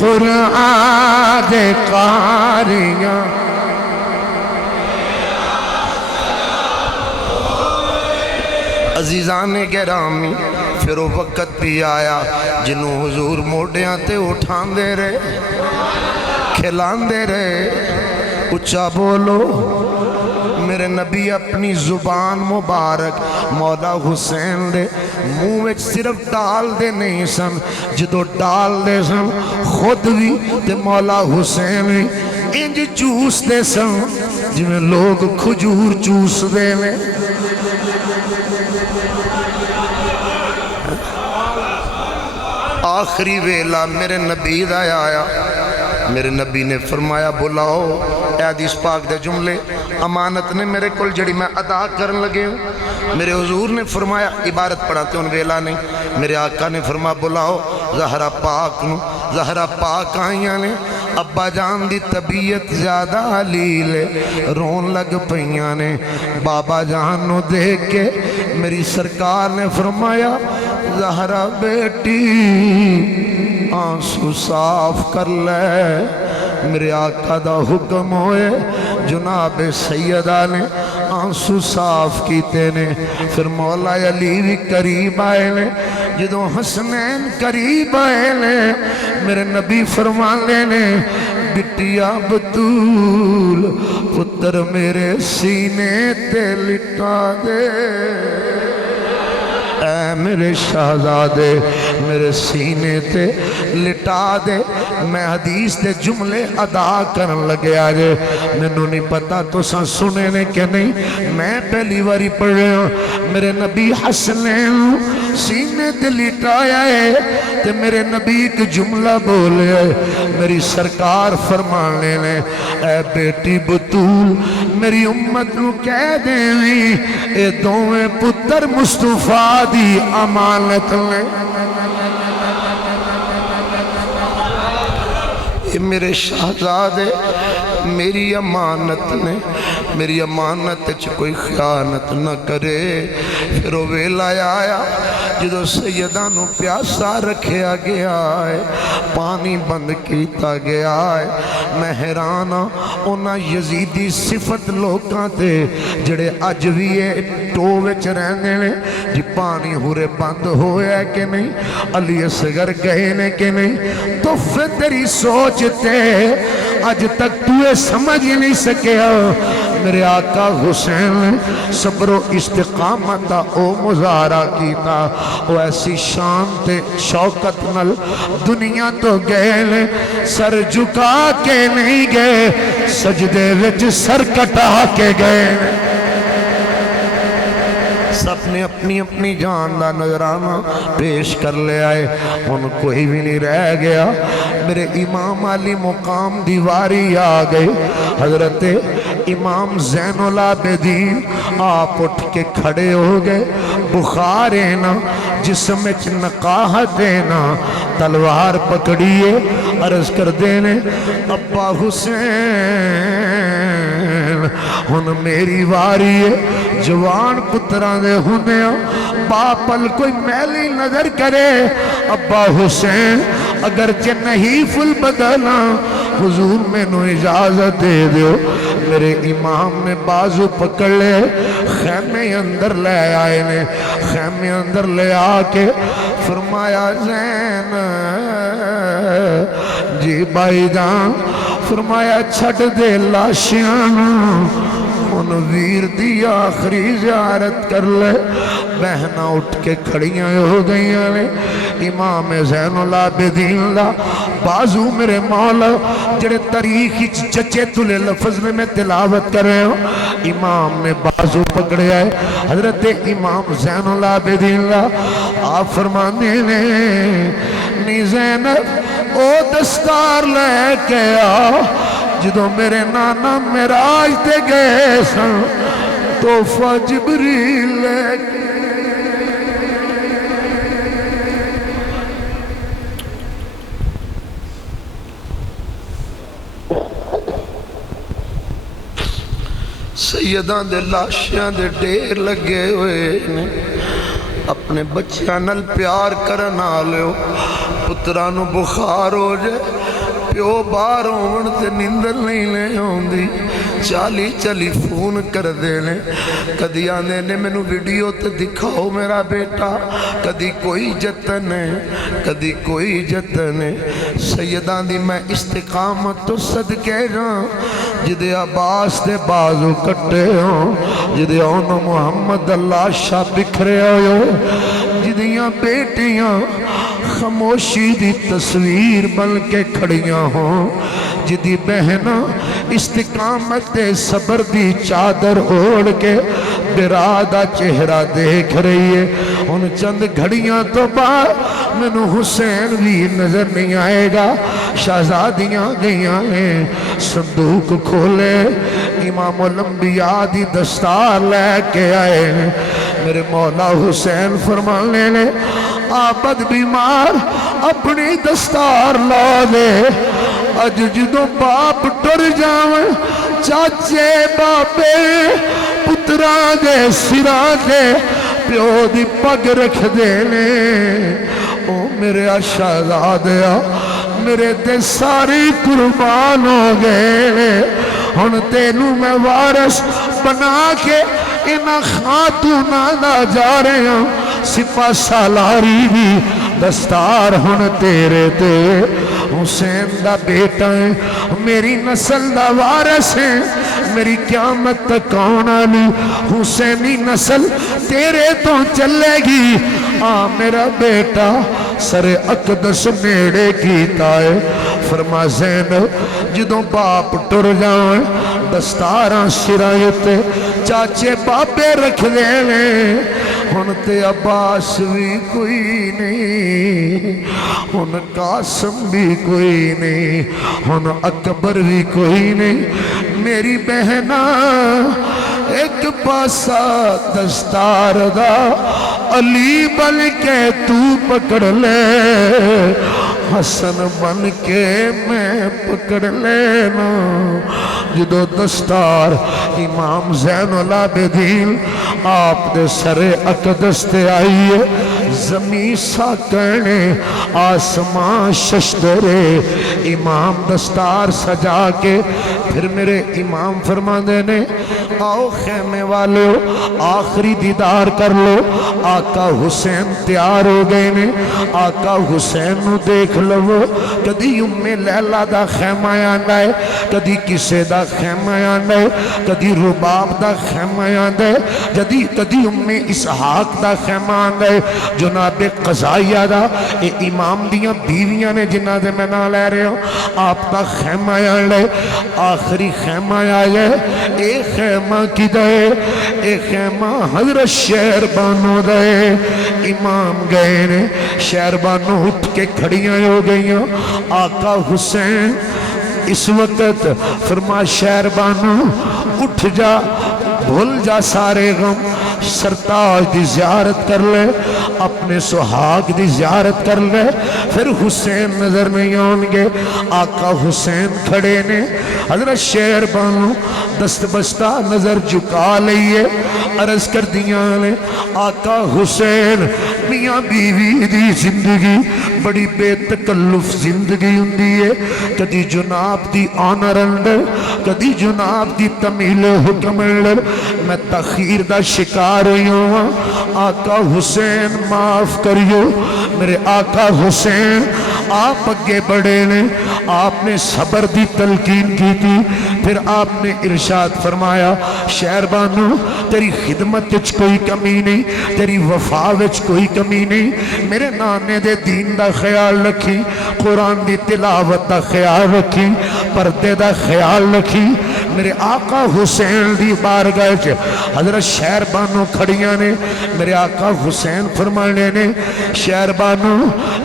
قرآن دے قاریاں عزیزان گرامی، پھر وہ وقت بھی آیا جنہوں حضور موڑیاں تے اٹھان دے رہے کھلان دے رہے، اچھا بولو میرے نبی اپنی زبان مبارک مولا حسین دے منہ صرف ڈال دے نہیں سن، جدو ڈال دے سن خود بھی تے مولا حسین بھی انج چوس دے سن جنہیں لوگ کھجور چوس دے میں۔ آخری ویلہ میرے نبی دا آیا، میرے نبی نے فرمایا بلاؤ، اے حدیث پاک دے جملے امانت نے میرے کل جڑی میں ادا کرن لگے، میرے حضور نے فرمایا عبارت پڑھاتے ان ویلہ نے، میرے آقا نے فرمایا بلاؤ زہرہ پاک نو، زہرہ پاک آئیاں نے، ابا جان دی طبیعت زیادہ حلیل رون لگ پہیاں نے، بابا جان نو دیکھ کے میری سرکار نے فرمایا زہرہ بیٹی آنسو صاف کر لے میرے آقا دا حکم ہوئے جناب سیدہ نے آنسو صاف کیتے نے پھر مولا علی بھی قریب آئے نے جدو حسنین قریب آئے نے میرے نبی فرمانے نے بٹیا بطول پتر میرے سینے تے لٹا دے اے میرے شہزادے میرے سینے تے لٹا دے میں حدیث دے جملے ادا کرن لگے آجے میں نہیں پتا تو سنے نے کہ نہیں میں پہلی باری پڑھ رہے ہوں میرے نبی حسنین سینے تے لٹایا ہے کہ میرے نبی کی جملہ بولے میری سرکار فرمانے نے اے بیٹی بطول میری امت نو کہہ دیں اے دوویں پتر مصطفیٰ دی امانت میرے شہزادے میری امانت نے میری امانت کوئی خیانت نہ کرے پھر وہ ویلا آیا جدو سیدہ نو پیاسا رکھیا گیا ہے پانی بند کیتا گیا ہے میں حیران اونا یزیدی صفت لوکاں تے جڑے اج بھی ٹو وچ رہنے نے جی پانی ہورے بند ہویا ہے کہ نہیں علی اصغر گئے نے کہ نہیں تو پھر تیری سوچ آج تک تو سمجھ نہیں سکیا میرے آقا حسین صبر و استقامت او مظاہرہ کیتا وہ ایسی شان تے شوکت نل دنیا تو گئے سر جھکا کے نہیں گئے سجدے وچ سر کٹا کے گئے سب نے اپنی اپنی جان دا نظرانہ پیش کر لے آئے ان کوئی بھی نہیں رہ گیا میرے امام علی مقام دیواری آگئے حضرت امام زین العابدین آپ اٹھ کے کھڑے ہو گئے بخار اینا جسم اچ نقاہ دینا تلوار پکڑیے عرض کر دینے ابا حسین ہن میری واری ہے جوان پتران دے ہونے باپل کوئی پہلی نظر کرے ابا حسین اگرچہ نہیں فل بدلا حضور میں نو اجازت دے دیو میرے امام نے بازو پکڑ لے خیمے اندر لے آئے نے خیمے اندر لے آکے فرمایا زین جی بائی جان فرمایا چھٹ دے لاشیاں ویر دی آخری زیارت کر لے بہنہ اٹھ کے کھڑیاں ہو گئی ہیں امام زین العابدین دا بازو میرے مولا جڑے تاریخی چچے تلے لفظ میں تلاوت کر رہے ہو امام نے بازو پکڑے ہے حضرت امام زین العابدین دا آپ فرمانے نے نی زینب او دستار لے کے آ جدو میرے نانا معراج دے گئے سن تحفہ جبریل لے سیدان دے لاشیاں دے ڈیر لگے ہوئے اپنے بچیاں نل پیار کرنا لے پترانو بخار ہو جائے پیو بار ہونے نندر نہیں لے ہوندی چالی فون کر دینے کدی آنے نے میں نو ویڈیو تے دکھاؤ میرا بیٹا کدی کوئی جتن ہے کدی کوئی جتن ہے سیدان دی میں استقامت تو صدقے جاں جدے عباس دے بازو کٹے ہوں جدے اونو محمد اللہ شاہ بکھرے ہوئے جدیاں بیٹیاں خاموشی دی تصویر بن کے کھڑیاں ہوں جدی بہنا استقامت صبر دی چادر اوڑ کے برادہ چہرہ دیکھ رہی ہے ان چند گھڑیاں تو بعد منو حسین بھی نظر نہیں آئے گا شہزادیاں گئیاں ہیں صندوق کھولے امام الانبیاء دی دستار لے کے آئے میرے مولا حسین فرمانے لے آبد بیمار اپنی دستار لا لے اج جدو باپ ڈر جاؤں چاچے باپے پتران دے سران دے پیو دی پگ رکھ دینے او میرے شہزادیا میرے تے ساری قربان ہو گئے ہن تینوں میں وارث بنا کے انہاں خاتوناں دا جا رہے ہوں سپہ سالاری بھی دستار ہن تیرے تے حسین دا بیٹا ہے میری نسل دا وارث ہے میری قیامت تک آنا نہیں حسینی نسل تیرے تو چلے گی میرا بیٹا سر اقدس نیڑے کیتا ہے فرما زینب جدوں باپ ٹر جان دستاراں سرائے تے چاچے بابے رکھ لینے ہن تے عباس بھی کوئی نہیں ہن قاسم بھی کوئی نہیں ہن اکبر بھی کوئی نہیں میری بہنا ایک پاسا دستار دا علی بن کے تو پکڑ لے حسن بن کے میں پکڑ لینا جدو دستار امام زین العابدین آپ دے سر اقدس تے آئیے زمین سا کرنے آسمان ششدرے امام دستار سجا کے پھر میرے امام فرما دینے آؤ خیمے والے آخری دیدار کر لو آقا حسین تیار ہو گئے نے آقا حسین نو دیکھ لو کدی ام لیلہ دا خیمہ آندا ہے کدی کسے دا خیمہ آندا ہے کدی رباب دا خیمہ آندا ہے کدی ام اسحاق دا خیمہ آندا ہے جناب قضائیہ دا ایک امام دیاں بیویاں نے جنہ دے میں نہ لے رہے ہو آپ دا خیمہ آندا ہے آخری خیمہ آیا ہے ایک خیمہ کی دے ایک خیمہ حضرت شہر بانو دے امام گئے نے شہر بانو اٹھ کے کھڑیاں ہو گئیاں آقا حسین اس وقت فرما شہر بانو اٹھ جا بھول جا سارے غم سرتاج دی زیارت کر لے اپنے سہاگ دی زیارت کر لے پھر حسین نظر نہیں آنگے آقا حسین کھڑے نے حضرت شہر بانو دست بستہ نظر جھکا لئیے عرض کر دیاں نے آقا حسین میاں بیوی دی زندگی بڑی بے تکلف زندگی ہوندی ہے کدی جناب دی آنر اندر کدی جناب دی تمیل حکم اندر میں تخیر دا شکار ہوئی ہوں آقا حسین معاف کریو میرے آقا حسین آپ اگے بڑے نے آپ نے صبر دی تلقین کی تھی پھر آپ نے ارشاد فرمایا شہر بانو تیری خدمت وچ کوئی کمی نہیں تیری وفا وچ کوئی کمی نہیں میرے نانے دے دین دا خیال رکھی قرآن دی تلاوت دا خیال رکھی پردے دا خیال رکھی میرے آقا حسین دی بارگاہ حضرت شہر بانو کھڑیاں نے میرے آقا حسین فرمانے نے شہر بانو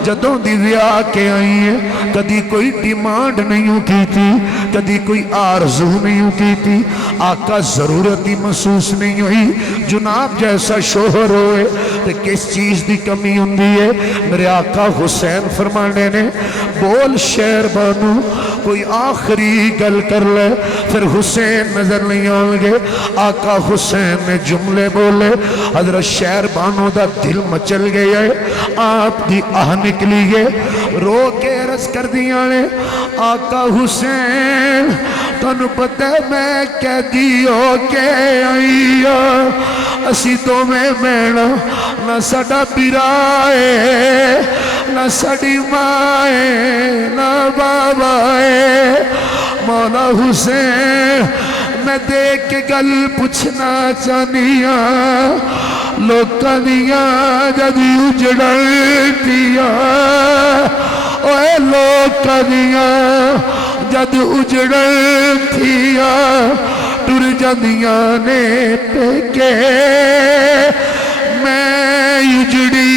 جدوں دی ویاہ کے آئی ہے کدی کوئی ڈیمانڈ نہیں کی تھی کدی کوئی آرزو نہیں کی تھی آقا ضرورت ہی محسوس نہیں ہوئی جناب جیسا شوہر ہوئے تو کس چیز دی کمی ہوندی ہے میرے آقا حسین فرمانے نے بول شہر بانو کوئی آخری گل کر لے پھر حسین نظر نہیں آنگے آقا حسین نے جملے بولے حضرت شہر بانو دا دل مچل گیا ہے آپ دی آہ نکلی گئے رو کے رس کر دیا نے آقا حسین تن پتہ میں کہتی ہو کے آئی اسی تو میں بینا نہ سڑا پیرائے نہ سڑی مائے نہ بابائے مولا حسین میں دیکھ کے گل پوچھنا چاہنیا لوکاں دیا جدی اجڑ دیا اوے لوکاں دیا جد اجڑ دیا ٹر جدیاں نے پیکے میں اجڑی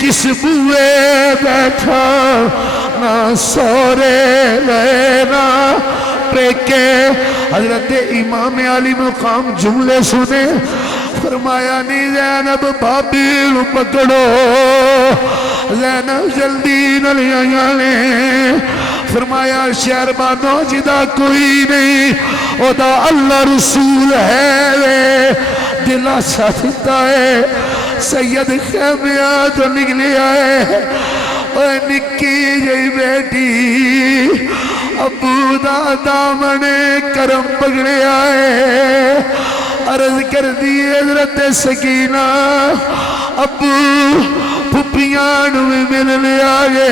کس بوئے بیٹھا نہ سورے لینا پیکے حضرت امام علی مقام جملے سنے فرمایا نہیں زینب بابی پکڑو زینب جلدی نلیاں جانے فرمایا شہر بانوں جدا کوئی نہیں او دا اللہ رسول ہے دلہ ساتھتا ہے سید خیمیہ تو نکلی آئے اوہ نکی جئی بیٹی ابو دا دامنے کرم پگڑے آئے عرض کر دی حضرت سکینہ ابو پھپیاں بھی مل لیا لے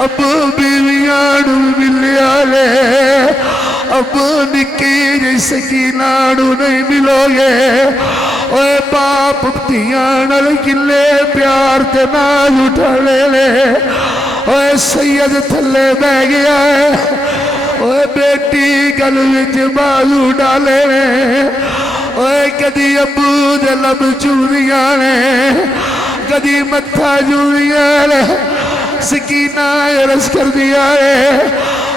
ابو بیویاں بھی مل لیا لے ابو نکی جی سکینہ نہیں ملو گے اوے باپ پھپیاں گلے پیار تے ناز اٹھا لے لے اوے سید تھلے بہ گیا ہے اوے بیٹی گل وچ بازو ڈالے اوے کدی ابو دے لب چوریاں نے کدی متھا چوریاں نے سکینہ عرض کر دیا ہے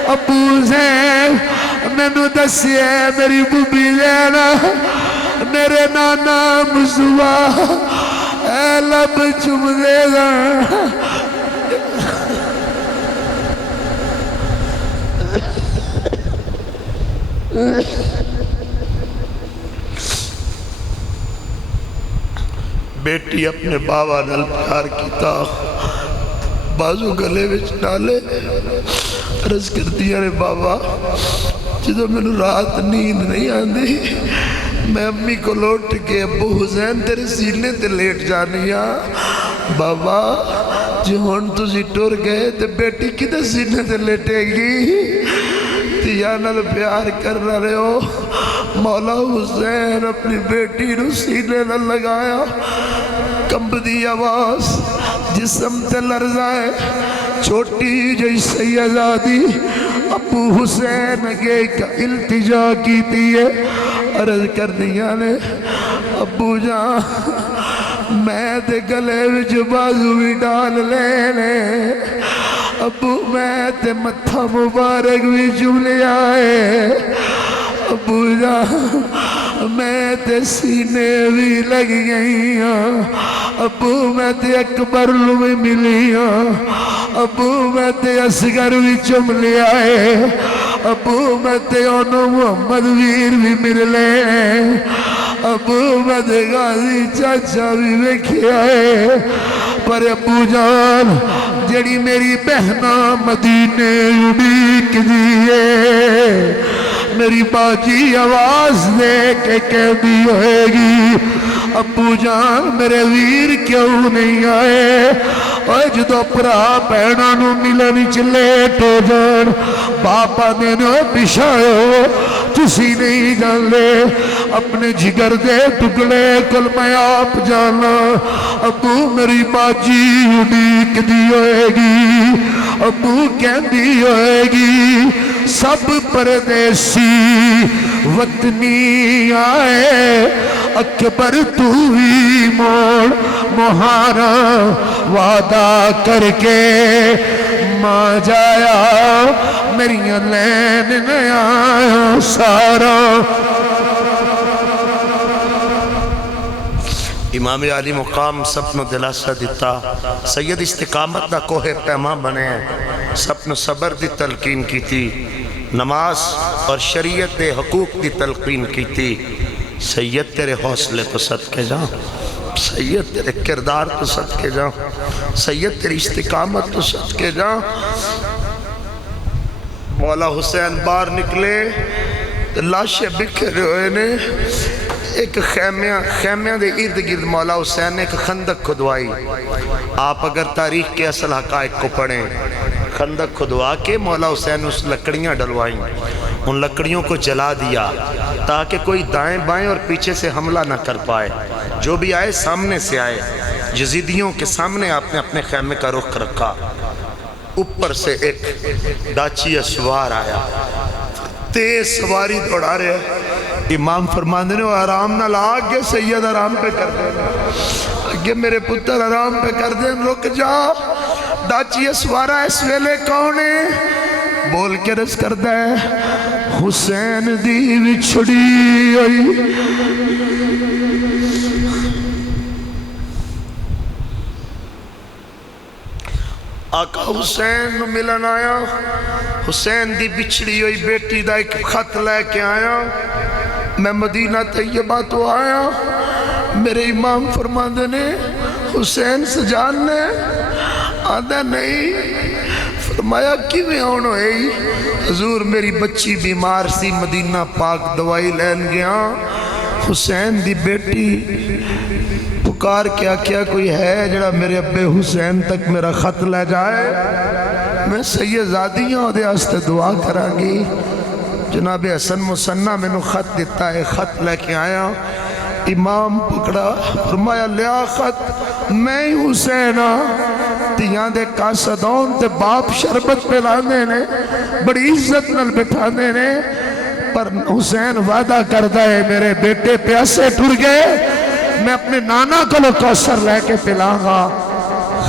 ابو زین میں نو دسیا میری بوبی لینا میرے نانا مصطفیٰ اے لب چوم دے گا بیٹی اپنے بابا نال پیار کیتا بازو گلے وچ ڈالے عرض کرتی ہے بابا جدو میں رات نیند نہیں آندی میں امی کو لوٹ کے ابو حسین تیرے سینے تے لیٹ جانیا بابا جو ہون تسی ٹور گئے تے بیٹی کدھے سینے تے لیٹے گی تیا نال پیار کر رہے ہو مولا حسین اپنی بیٹی نو سینے نہ لگایا کمب دی آواز جسم تے لرزائے چھوٹی جی سیدادی ابو حسین گے کا التجا کی دیئے عرض کر دیا نے ابو جان میں تے گلے وچ بازو بھی ڈال لے لے ابو میں تے متھا مبارک بھی جھولے آئے ابو جان میں تے سینے بھی لگ گئی ابو میں تے اکبر بھی ملی ابو میں تے اصغر بھی چم لے آئے ابو میں تے انو محمد ویر بھی مل لے ابو میں تے غازی چاچا بھی ویکھے آئے پر ابو جان جڑی میری بہنا مدینے اڑیک دیئے میری باجی آواز دے کے کہتی ہوئے گی ابو جان میرے ویر کیوں نہیں آئے اور جدو پرا پیڑا نو ملن چلے تو جان باپا نے نو پشائے ہو تسی نہیں جان لے اپنے جگر دے ٹکڑے کل میں آپ جانا ابو میری باجی اڑیک دی ہوئے گی ابو کہتی ہوئے گی سب پردیسی وطنی آئے اکبر تو ہی موڑ مہارا وعدہ کر کے ماں جایا میری لین میں آیا سارا امام علی مقام سپنو دلاسہ دیتا سید استقامت دا کوہ پیما بنے سپنو صبر دی تلقین کی تھی نماز اور شریعت دے حقوق دی تلقین کی تھی سید تیرے حوصلے تو صدقے جاؤں سید تیرے کردار تو صدقے جاؤں سید تیری استقامت تو صدقے جاؤں مولا حسین باہر نکلے لاشے بکھرے ہوئے نے ایک خیمیاں دے ارد گرد مولا حسین نے ایک خندق کھدوائی آپ اگر تاریخ کے اصل حقائق کو پڑھیں خندق کھدوا کے مولا حسین اس لکڑیاں ڈلوائیں ان لکڑیوں کو جلا دیا تاکہ کوئی دائیں بائیں اور پیچھے سے حملہ نہ کر پائے جو بھی آئے سامنے سے آئے یزیدیوں کے سامنے آپ نے اپنے خیمے کا رخ رکھا اوپر سے ایک ڈاچی سوار آیا تیز سواری دوڑا رہے امام فرماندے نے آرام نہ لاگ سید آرام پہ کر دیں اگے میرے پتر آرام پہ کر دیں رک جا ڈاچی سوارا اس ویلے کونے بول کے رس کر دے حسین دی چھڑی ہوئی آقا حسین ملن آیا، حسین دی بچھڑی ہوئی بیٹی دا ایک خط لے کے آیا، میں مدینہ طیبہ تو آیا، میرے امام فرماندے نے حسین سجان نے آدھا نہیں، فرمایا کیویں آن ہوئی؟ حضور میری بچی بیمار سی، مدینہ پاک دوائی لین گیا، حسین دی بیٹی پکار کیا کیا کوئی ہے جڑا میرے ابے حسین تک میرا خط لے جائے، میں سید زادی ہوں دے آستے دعا کرا گی۔ جناب حسن مسنہ میں نے خط دیتا ہے، خط لے کے آیا، امام پکڑا، فرمایا لیا خط، میں حسین تیاں دے قاصدون تے باپ شربت پہ لانے نے بڑی عزت نل بٹھانے نے، پر حسین وعدہ کرتا ہے میرے بیٹے پیاسے ٹر گئے، میں اپنے نانا کو کوثر لے کے پلاؤں گا۔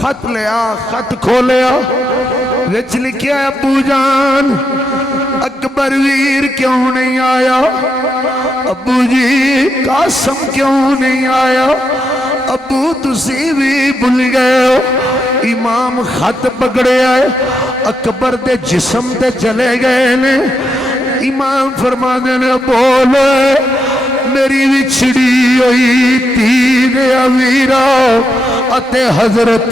خط لیا، خط کھولیا، وچ لکھیا ابو جان اکبر ویر کیوں نہیں آیا؟ ابو جی قاسم کیوں نہیں آیا؟ ابو تسی بھی بھول گئے ہو۔ امام خط پکڑے آئے، اکبر دے جسم تے چلے گئے نے، امام فرمانے نے بولے میری بچھڑی ہوئی تین امیرہ اتے حضرت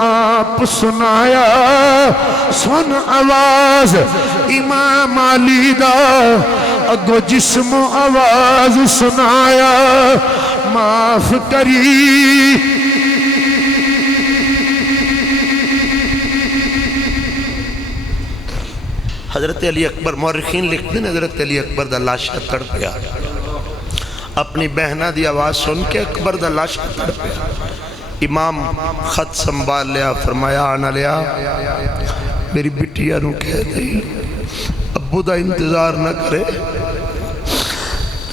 آپ سنایا، سن آواز امام علی دا اگو جسم آواز سنایا، معاف کری حضرت علی اکبر مورخین لکھتے ہیں حضرت علی اکبر دا لاشا تڑپ گیا، اپنی بہنہ دی آواز سن کے اکبر دا لاشا تڑپ گیا۔ امام خط سنبھال لیا، فرمایا آنا لیا، میری بٹیا رو کہہ دی ابو دا انتظار نہ کرے،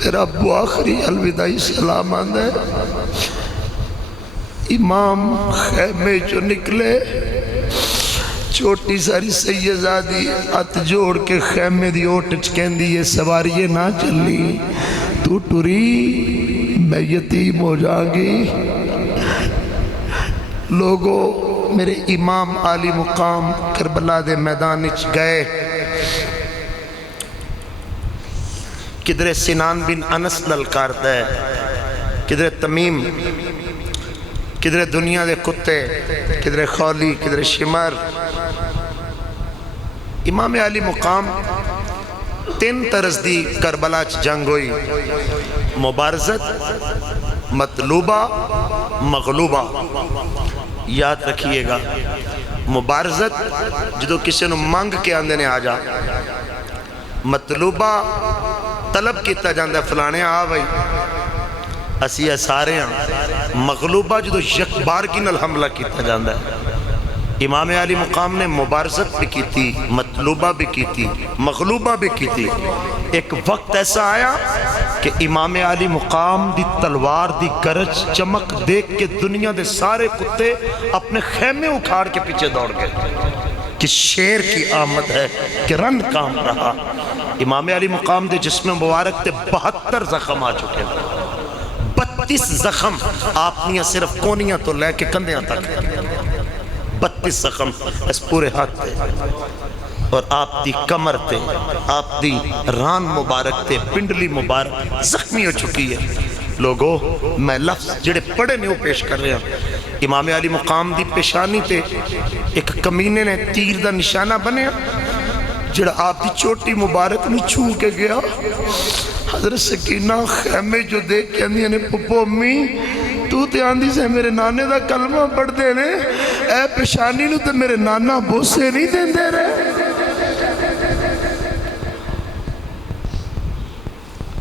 تیرا ابو آخری الوداعی سلام آنے۔ امام خیمے جو نکلے، چھوٹی ساری سیدزادی ہاتھ جوڑ کے خیمے دی اوٹ چکین دی یہ سواریے نہ چلی، تو ٹری میں یتیم ہو جاگی۔ لوگوں میرے امام عالی مقام کربلا دے میدان اچ گئے، کدھر سنان بن انس للکارتا ہے، کدھر تمیم، کدھر دنیا دے کتے، کدھر خولی، کدھر شمر۔ امام علی مقام تین طرز دی کربلا جنگ ہوئی، مبارزت، مطلوبہ، مغلوبہ۔ یاد رکھیے گا مبارزت جدو کسی نے مانگ کے آندے نے آ جا، مطلوبہ طلب کیتا جاندہ فلانے آ بھائی اسیہ سارے ہیں، مغلوبہ جدو یک بار کی نل حملہ کیتا جاندہ ہے۔ امام علی مقام نے مبارزت بھی کی تھی، مطلوبہ بھی کی تھی، مغلوبہ بھی کی تھی۔ ایک وقت ایسا آیا کہ امام علی مقام دی تلوار دی گرج چمک دیکھ کے دنیا دے سارے کتے اپنے خیمے اکھاڑ کے پیچھے دوڑ گئے کہ شیر کی آمد ہے، کہ رن کام رہا۔ امام علی مقام دے جسم مبارک تے 72 زخم آ چکے، 32 زخم آپ نے صرف کونیاں تو لے کے کندیاں تک، 32 زخم اس پورے ہاتھ تھے، اور آپ دی کمر تے، آپ دی ران مبارک تے، پنڈلی مبارک زخمی ہو چکی ہے۔ لوگوں میں لفظ جڑے پڑھے نہیں ہو پیش کر رہے ہیں۔ امام علی مقام دی پیشانی تے ایک کمینے نے تیر دا نشانہ بنے، جڑا آپ دی چوٹی مبارک نے چھو کے گیا۔ حضرت سکینہ خیمے جو دیکھ کے اندھی نے پپو امی تو تے آندھی سے میرے نانے دا کلمہ پڑھ دے رہے، اے پیشانی نو تے میرے نانا بوسے نہیں دے دے رہے۔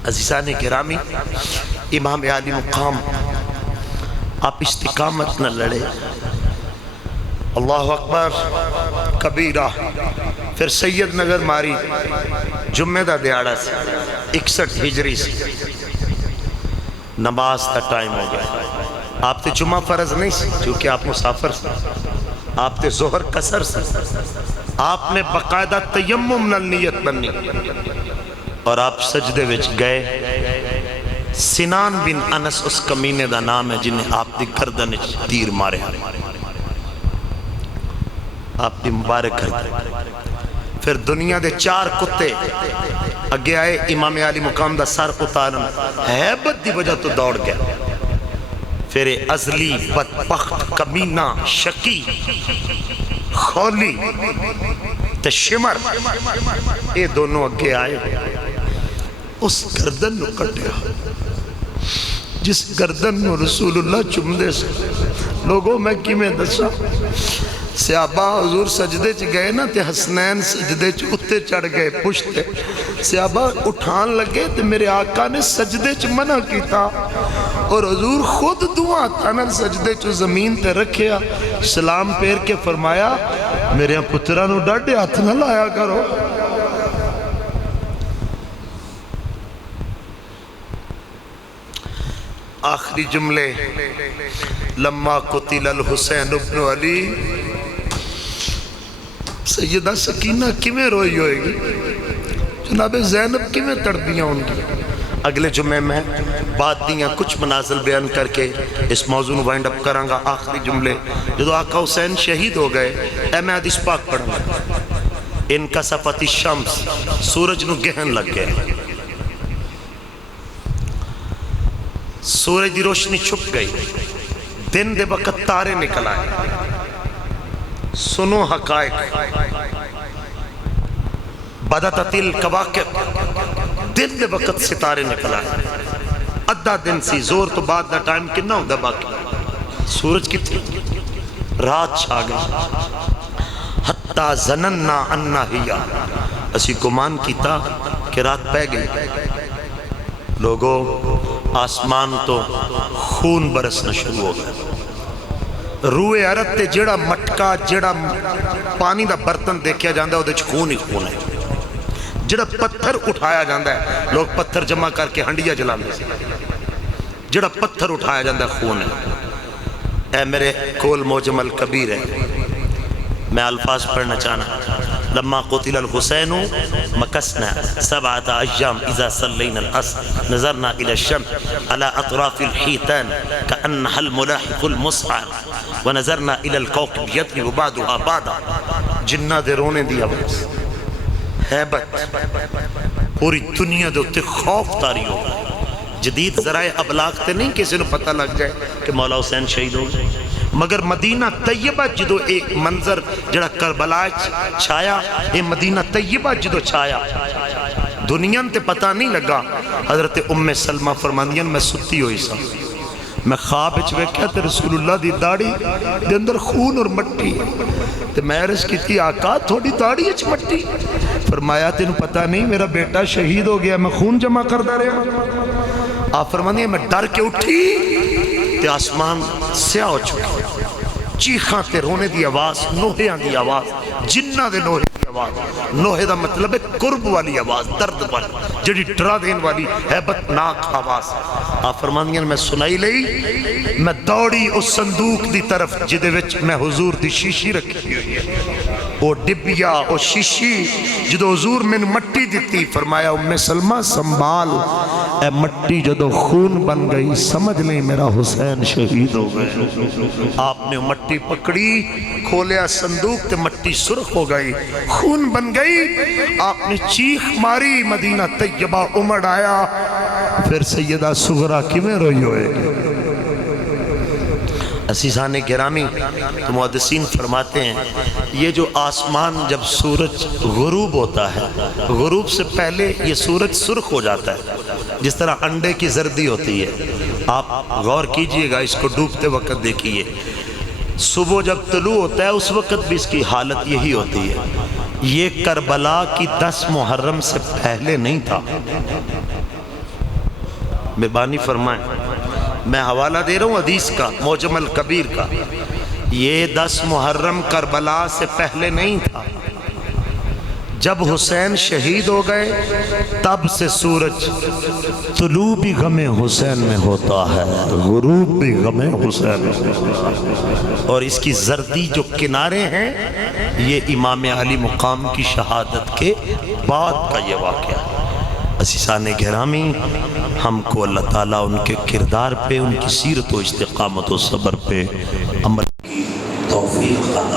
عزیزان گرامی، امام علی مقام آپ استقامت نہ لڑے، اللہ اکبر کبیرہ۔ پھر سید نگر ماری جمعہ دا دیاڑا 61 ہجری سے نماز کا ٹائم ہو گیا۔ آپ تے جمعہ فرض نہیں کیونکہ آپ مسافر، آپ تے ظہر قصر، آپ نے باقاعدہ تیمم نال نیت بننی، اور آپ سجدے وچ گئے۔ سنان بن انس اس کمینے دا نام ہے جنہیں آپ دی گردن تیر مارے۔ آپ کی مبارک ہے۔ پھر دنیا دے 4 کتے اگے آئے، امام علی مقام دا سر اتارن، ہیبت دی وجہ تو دوڑ گئے۔ پھر ازلی بدبخت کمینہ شکی خولی تے شمر، یہ دونوں اگے آئے، اس گردن نو کٹیا جس گردن نو رسول اللہ چمدے سے لوگوں میں کی میں دسا صحابہ حضور سجدے چ گئے نا تے حسنین سجدے چ اتے چڑھ گئے پشتے، صحابہ اٹھان لگے تے میرے آقا نے سجدے چ منع کیتا اور حضور خود دعا تنن سجدے چ زمین تے رکھیا، سلام پیر کے فرمایا میرے پترانو ڈاڈے ہاتھ نہ لایا کرو۔ آخری جملے، لما قتل الحسین ابن علی، سیدہ سکینہ کیویں روئی ہوئے گی، جناب زینب کیویں تڑپیاں ان کو۔ اگلے جمعے میں بات دیاں کچھ مناظر بیان کر کے اس موضوع میں وائنڈ اپ کروں گا۔ آخری جملے، جدو آقا حسین شہید ہو گئے، اے میں حدیث پاک پڑھوں گا، ان کا صفت الشمس، سورج نو گہن لگ گئے، سورج دی روشنی چھپ گئی، دن دے وقت تارے نکل آئے، سنو حقائق، بدت الکواکب، دن دے وقت ستارے نکل آئے، ادھا دن سی زور تو بعد دا ٹائم کنا ہوں دا باقی، سورج کی رات چھا گئی، حتی زنننا انہا ہی، اسی گمان کیتا کہ رات پہ گئی، لوگوں آسمان تو خون برسنا شروع ہو گیا، روئے عرب تے جڑا مٹکا جڑا پانی دا برتن دیکھیا جاندہ ہے وہ دیکھ خون ہی خون ہے، جڑا پتھر اٹھایا جاندہ ہے لوگ پتھر جمع کر کے ہنڈیا جلا لیں، جڑا پتھر اٹھایا جاندہ ہے خون ہے۔ اے میرے کول موجم الکبیر ہے، میں الفاظ پڑھنا چاہنا، لما قتل الحسین مکسنا 7 ایام اذا صلینا العصر نظرنا الى الشمس على اطراف الحیتان كأنها الملاحق المسعر ونظرنا الى الكوكب يطلع بعضها بعضا، جنہ دے رونے دیا حیبت پوری دنیا دے اکتے خوف تاری ہو، جدید ذرائع ابلاغ تے نہیں کسی نے پتہ لگ جائے کہ مولا حسین شہید ہو گئے، مگر مدینہ طیبہ جدو ایک منظر جڑا کربلا چھایا، یہ مدینہ طیبہ جدو چھایا، دنیا تے پتہ نہیں لگا۔ حضرت ام سلمہ فرماندیاں میں ستی ہوئی سا، میں خواب اچھوے کہتے رسول اللہ دی داڑی دے اندر خون اور مٹی، تو میں عرض کی تھی آقا تھوڑی داڑی اچھ مٹی، فرمایا تینوں پتہ نہیں میرا بیٹا شہید ہو گیا، میں خون جمع کر دا رہا۔ آپ فرماندیے میں ڈر کے اٹھی تے آسمان سیاہ ہو چکے، چیخاں تے رونے دی آواز، نوحیاں دی آواز، جنہ دے نوحے دی آواز، نوحے دا مطلب ہے قرب والی آواز، درد والی، جڑی ٹرا دین والی حیبت ناک آواز۔ آپ فرماندیاں میں سنائی لئی، میں دوڑی اس صندوق دی طرف جدے وچ میں حضور دی شیشی رکھی ہوئی، او ڈبیا او شیشی جدو حضور میں مٹی دیتی، فرمایا ام سلمہ سنبھال، اے مٹی جدو خون بن گئی سمجھ نہیں میرا حسین شہید ہو گئی۔ آپ نے مٹی پکڑی، کھولیا صندوق تے مٹی سرخ ہو گئی، خون بن گئی، آپ نے چیخ ماری، مدینہ طیبہ امڑ آیا۔ پھر سیدہ صغرا کیویں روئی ہوئے، عزیزان گرامی تو محدثین فرماتے ہیں یہ جو آسمان جب سورج غروب ہوتا ہے، غروب سے پہلے یہ سورج سرخ ہو جاتا ہے، جس طرح انڈے کی زردی ہوتی ہے۔ آپ غور کیجئے گا، اس کو ڈوبتے وقت دیکھئے، صبح جب طلوع ہوتا ہے اس وقت بھی اس کی حالت یہی ہوتی ہے۔ یہ کربلا کی 10 محرم سے پہلے نہیں تھا، مہربانی فرمائیں، میں حوالہ دے رہا ہوں حدیث کا، موجم الکبیر کا، یہ 10 محرم کربلا سے پہلے نہیں تھا۔ جب حسین شہید ہو گئے تب سے سورج طلوع بھی غم حسین میں ہوتا ہے، غروب بھی غم حسین میں ہوتا ہے، اور اس کی زردی جو کنارے ہیں یہ امام علی مقام کی شہادت کے بعد کا یہ واقعہ ہے۔ عزیزان گرامی، ہم کو اللہ تعالیٰ ان کے کردار پہ، ان کی سیرت و استقامت و صبر پہ عمل توفیق عطا